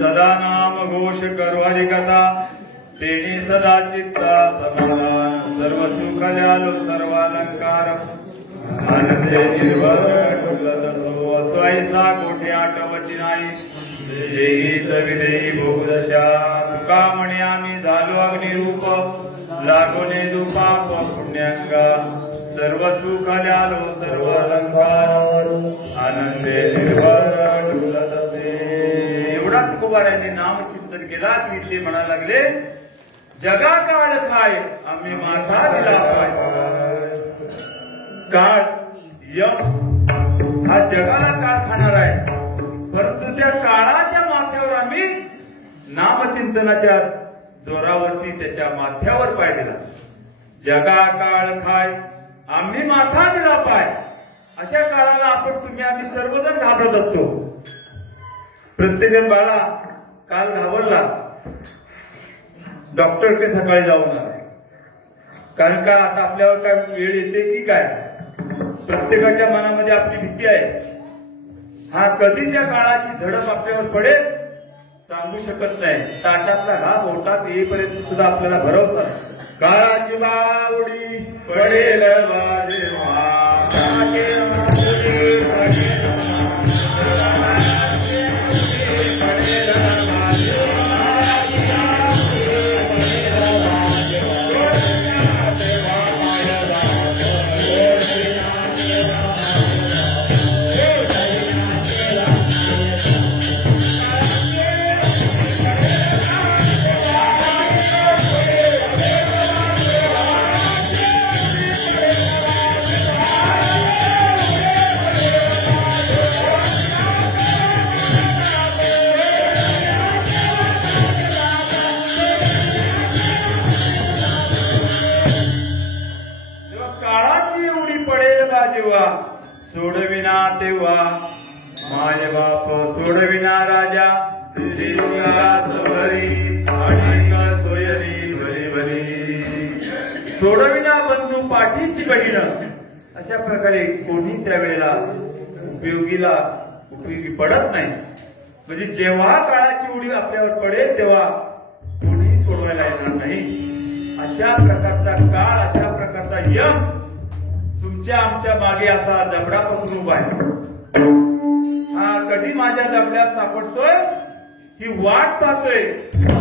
सदा नाम घोष करो हरिकथा, तेणे सदा चित्ता समाधान. सर्व सुख द्यालो सर्वालंकार, आनंदे निर्भर डुलत असो. असो ऐसा कोठे आठवची नाही, देही सविदेही भोगदशा. तुका म्हणे आम्ही झालो अग्निरूप, लागोने दुपाप पुण्यांगा. सर्व सुख द्यालो सर्व अलंकार, आनंदे निर्भर डुलत असे. एवढा तुकोबारांनी नामचिंतन केला की ते म्हणायला लागले, जगा काळ खाय आम्ही माथा दिला पाय. काळ हा जगाला काळ खाणार आहे, परंतु त्या काळाच्या माथ्यावर आम्ही नामचिंतनाच्या जोरावरती त्याच्या माथ्यावर पाय दिला. जगा काळ खाय आम्ही माथा दिला पाय. अशा काळाला आपण तुम्ही आम्ही सर्वजण घाबरत असतो. प्रत्येकजण बाळा काल घाबरला, डॉक्टरकडे सकाळी जाऊन आला. कारण का आता आपल्यावर काय वेळ येते की काय, प्रत्येकाच्या मनामध्ये आपली भीती आहे. हा कधी त्या काळाची झडप आपल्यावर पडेल सांगू शकत नाही. ताटातला घास ओठात येईपर्यंत सुद्धा आपल्याला भरवसा. काळाची बावडी पडेल माझे तुला जेव्हा सोडविना तेव्हा माझे बाप सोडविना राजा अनेक सोयरी भरी भरी सोडविना बंधू पाठीची बहीण अशा प्रकारे कोणी त्यावेळेला उपयोगी पडत नाही. म्हणजे जेव्हा काळाची उडी आपल्यावर पडेल तेव्हा कोणीही सोडवायला येणार नाही. अशा प्रकारचा काळ अशा प्रकारचा यम तुमच्या आमच्या मागे असा जबडापासून उभा आहे. हा कधी माझ्या जबड्यात सापडतोय ही वाट पाहतोय.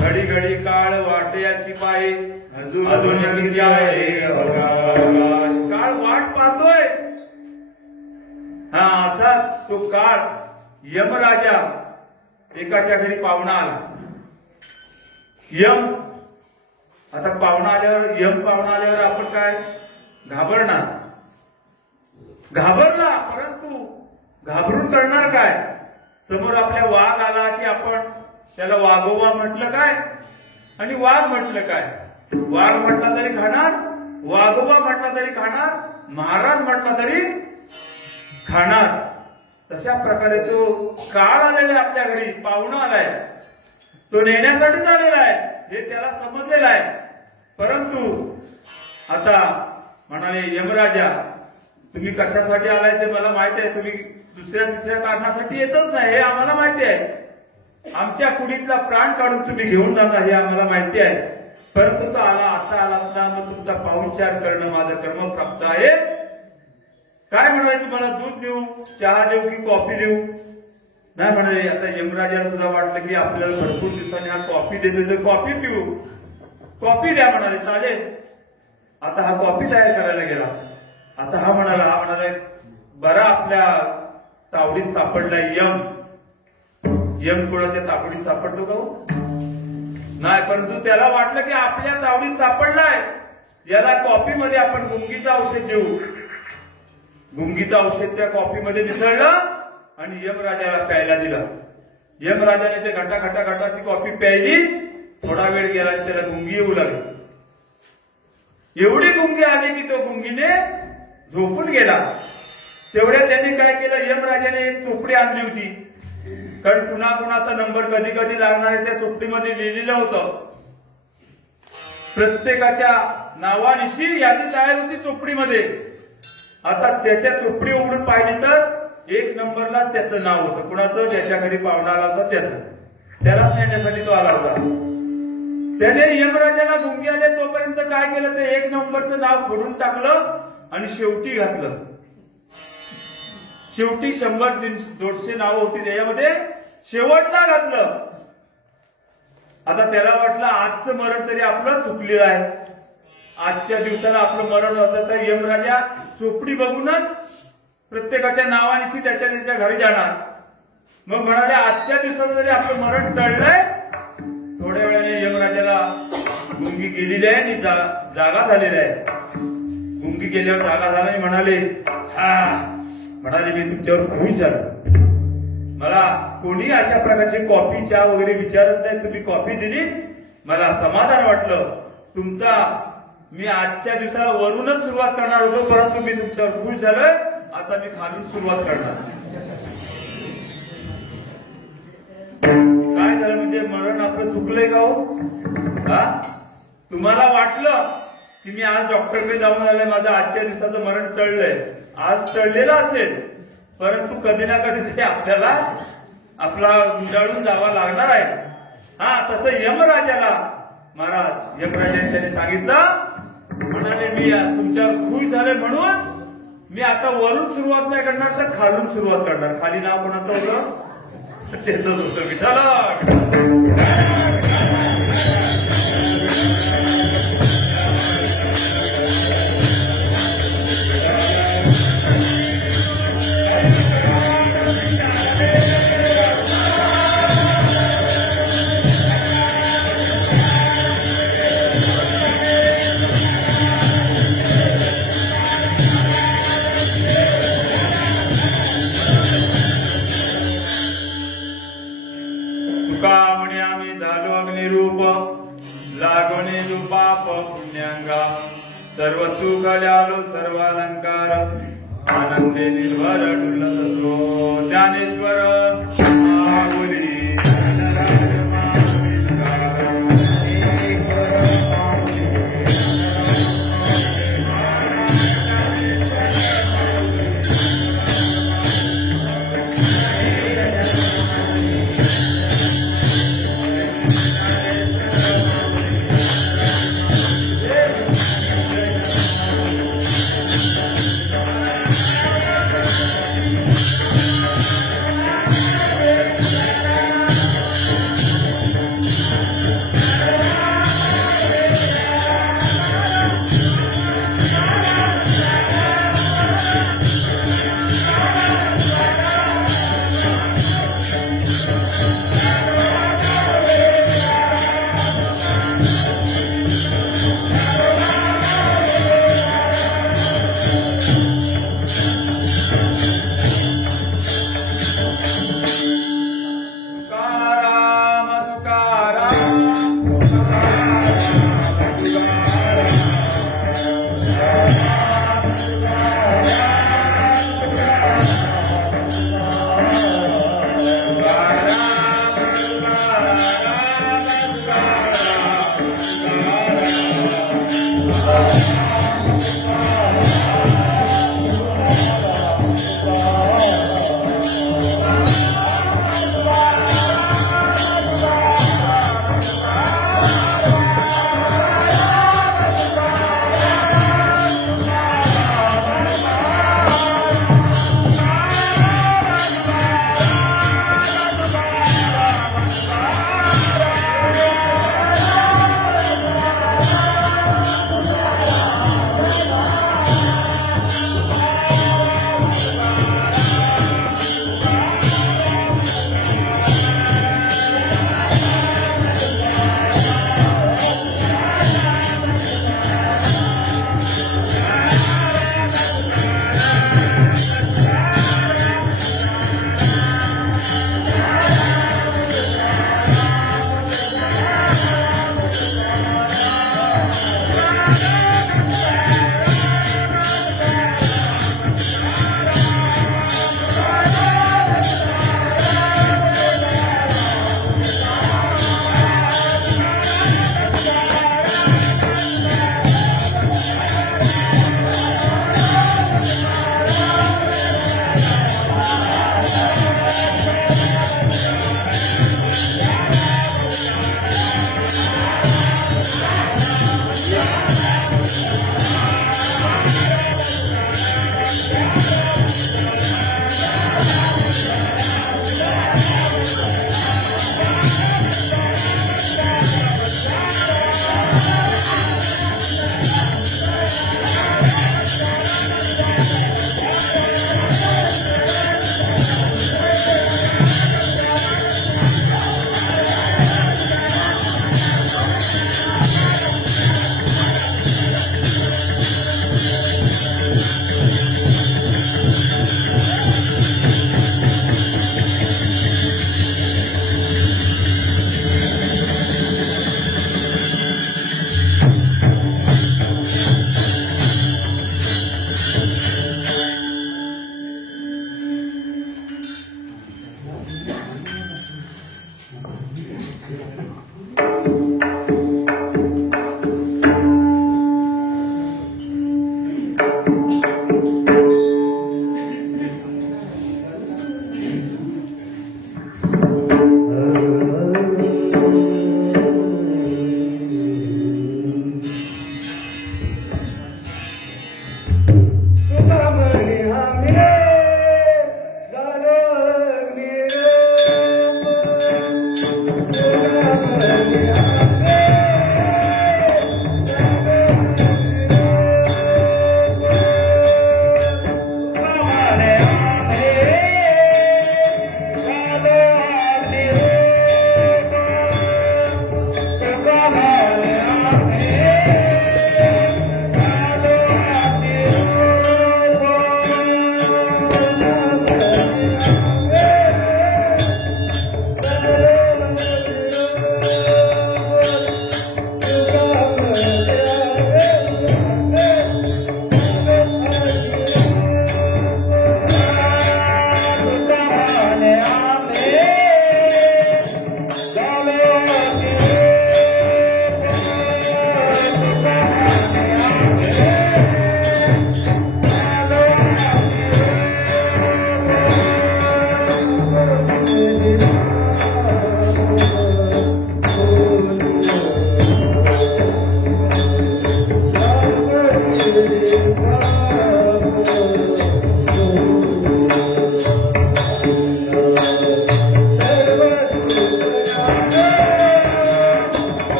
घडी घडी काळ वाटयाची पाय अजून किती आहे काळ वाट पाहतोय. हा असाच तो काळ यमराजा एकाच्या घरी पाहुणा आला. यम आता पाहुणा आल्यावर आपण काय घाबरला परंतु घाबरून करणार काय. समोर आपल्या वाघ आला की आपण त्याला वाघोबा म्हटलं काय आणि वाघ म्हटलं काय. वाघ म्हटला तरी खाणार, वाघोबा म्हटला तरी खाणार, महाराज म्हटला तरी खाणार. तशा प्रकारे तो काळ आलेला आपल्या घरी पाहुणा आलाय. तो नेण्यासाठीच आलेला आहे हे त्याला समजलेलं आहे. परंतु आता म्हणाले यमराजा तुम्ही कशासाठी आलाय ते मला माहिती आहे. तुम्ही दुसऱ्या तिसऱ्या कारणासाठी येतच नाही हे आम्हाला माहिती आहे. आमच्या कुडीतला प्राण काढून तुम्ही घेऊन जाता हे आम्हाला माहिती आहे. परंतु तो आता आला ना मग तुमचा पाहुणचार करणं माझं कर्म प्राप्त आहे. काय म्हणाले तुम्हाला दूध देऊ, चहा देऊ की कॉफी देऊ. नाही म्हणाले. आता यमराजाला सुद्धा वाटलं की आपल्याला भरपूर दिवसांनी हा कॉफी देतो कॉफी पिऊ. कॉफी द्या म्हणाले. चालेल. आता हा कॉफी तयार करायला गेला. आता हा म्हणाला बरा आपल्या तावडीत सापडलाय यम. यम कोणाच्या तावडीत सापडतो का नाही. परंतु त्याला वाटलं की आपल्या तावडीत सापडलाय याला कॉफीमध्ये आपण गुंगीचं औषध देऊ. गुंगीचं औषध त्या कॉफीमध्ये मिसळलं आणि यमराजाला प्यायला दिलं. यमराजाने ते घटा ती कॉफी प्यायली. थोडा वेळ गेला आणि त्याला गुंगी येऊ लागली. एवढी गुंगी आली की तो गुंगीने झोपून गेला. तेवढ्या त्यांनी काय केलं यमराजाने एक चोपडी आणली होती. कारण कुणाचा नंबर कधी कधी लागणार आहे त्या चोपडीमध्ये लिहिलेलं होतं. प्रत्येकाच्या नावानिशी यादी तयार होती चोपडीमध्ये. आता त्याच्या चोपडी उघडून पाहिली तर एक नंबरला त्याचं नाव होतं. कुणाचं ज्याच्या घरी पाहुणा आला होता त्याचं. त्यालाच नेण्यासाठी तो आला होता. त्याने यमराजाला गुंगी आले तोपर्यंत काय केलं ते एक नंबरचं नाव फोडून टाकलं आणि शेवटी घातलं. शेवटी 100-150 नावं होती त्याच्यामध्ये शेवटला घातलं. आता त्याला वाटलं आजचं मरण तरी आपलं चुकलेलं आहे. आजच्या दिवसाला आपलं मरण होतं तर यमराजा चोपडी बघूनच प्रत्येकाच्या नावानिशी त्याच्या घरी जाणार. मग म्हणाले आजच्या दिवसाला जरी आपलं मरण टळलंय. थोड्या वेळाने यमराजाला गुंगी गेलेली आहे आणि जागा झालेली आहे. गुंगी गेल्यावर जागा झाला म्हणाले मी तुमच्यावर खुश झालो. मला कोणी अशा प्रकारची कॉफी चहा वगैरे विचारत नाही. तुम्ही कॉफी दिली मला समाधान वाटलं. मी आजच्या दिवसाला वरूनच सुरुवात करणार होतो परंतु मी तुमच्यावर खुश झालोय. आता मी खालून सुरुवात करणार. काय झालं म्हणजे मरण आपलं चुकलंय का हो. तुम्हाला वाटलं की मी आज डॉक्टरकडे जाऊन आलोय माझं आजच्या दिवसाचं मरण टळलंय. आज टळलेलं असेल परंतु कधी ना कधी ते आपल्याला आपला गुंडाळून जावा लागणार आहे. तसं यमराजाला महाराज यमराजाने त्याने सांगितलं. म्हणाले मी तुमच्यावर खुश झाले म्हणून मी आता वरून सुरुवात नाही करणार तर खालून सुरुवात करणार. खाली नाव कोणाचं होतं त्याच होतं विठाला. सर्व सुख आलो सर्व अलंकार आनंदे निर्भर डुलत असो ज्ञानेश्वर माऊली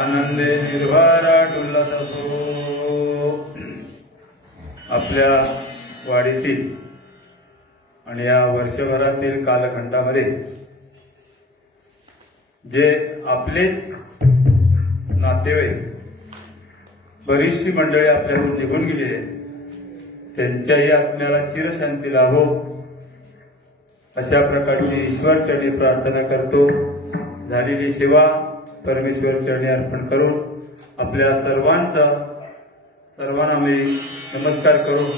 आनंदे निर्भरा डुलत असो. आपल्या वाडीतील आणि या वर्षभरातील कालखंडामध्ये जे आपलेच नातेवाईक बरीचशी मंडळी आपल्याकडून निघून गेली आहे, त्यांच्याही आत्म्याला चिरशांती लाभो अशा प्रकारची ईश्वर चरणी प्रार्थना करतो. झालेली सेवा परमेश्वर चरणी अर्पण करून आपल्या सर्वांना मी नमस्कार करून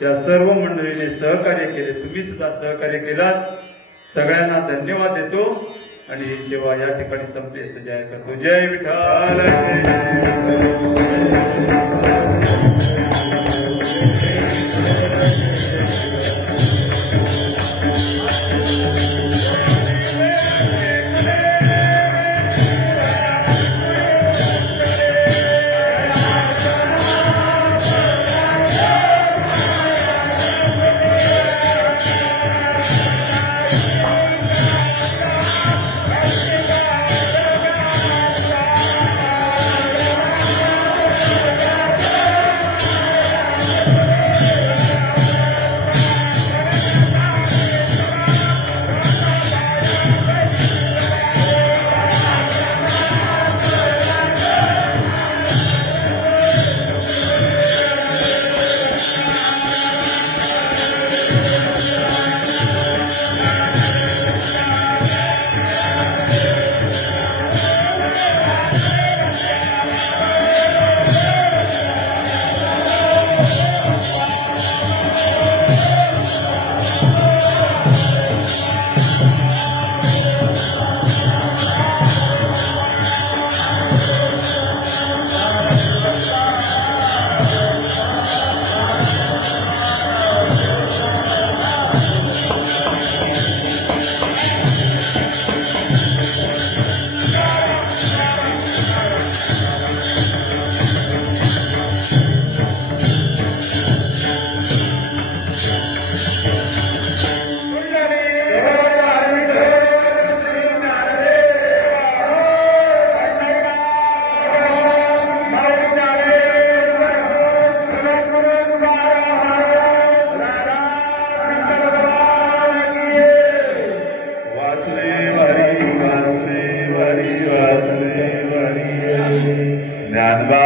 या सर्व मंडळीने सहकार्य केले, तुम्ही सुद्धा सहकार्य केलात, सगळ्यांना धन्यवाद देतो आणि ही सेवा या ठिकाणी संपली असं जाहीर करतो. जय विठ्ठल. ज्ञानबा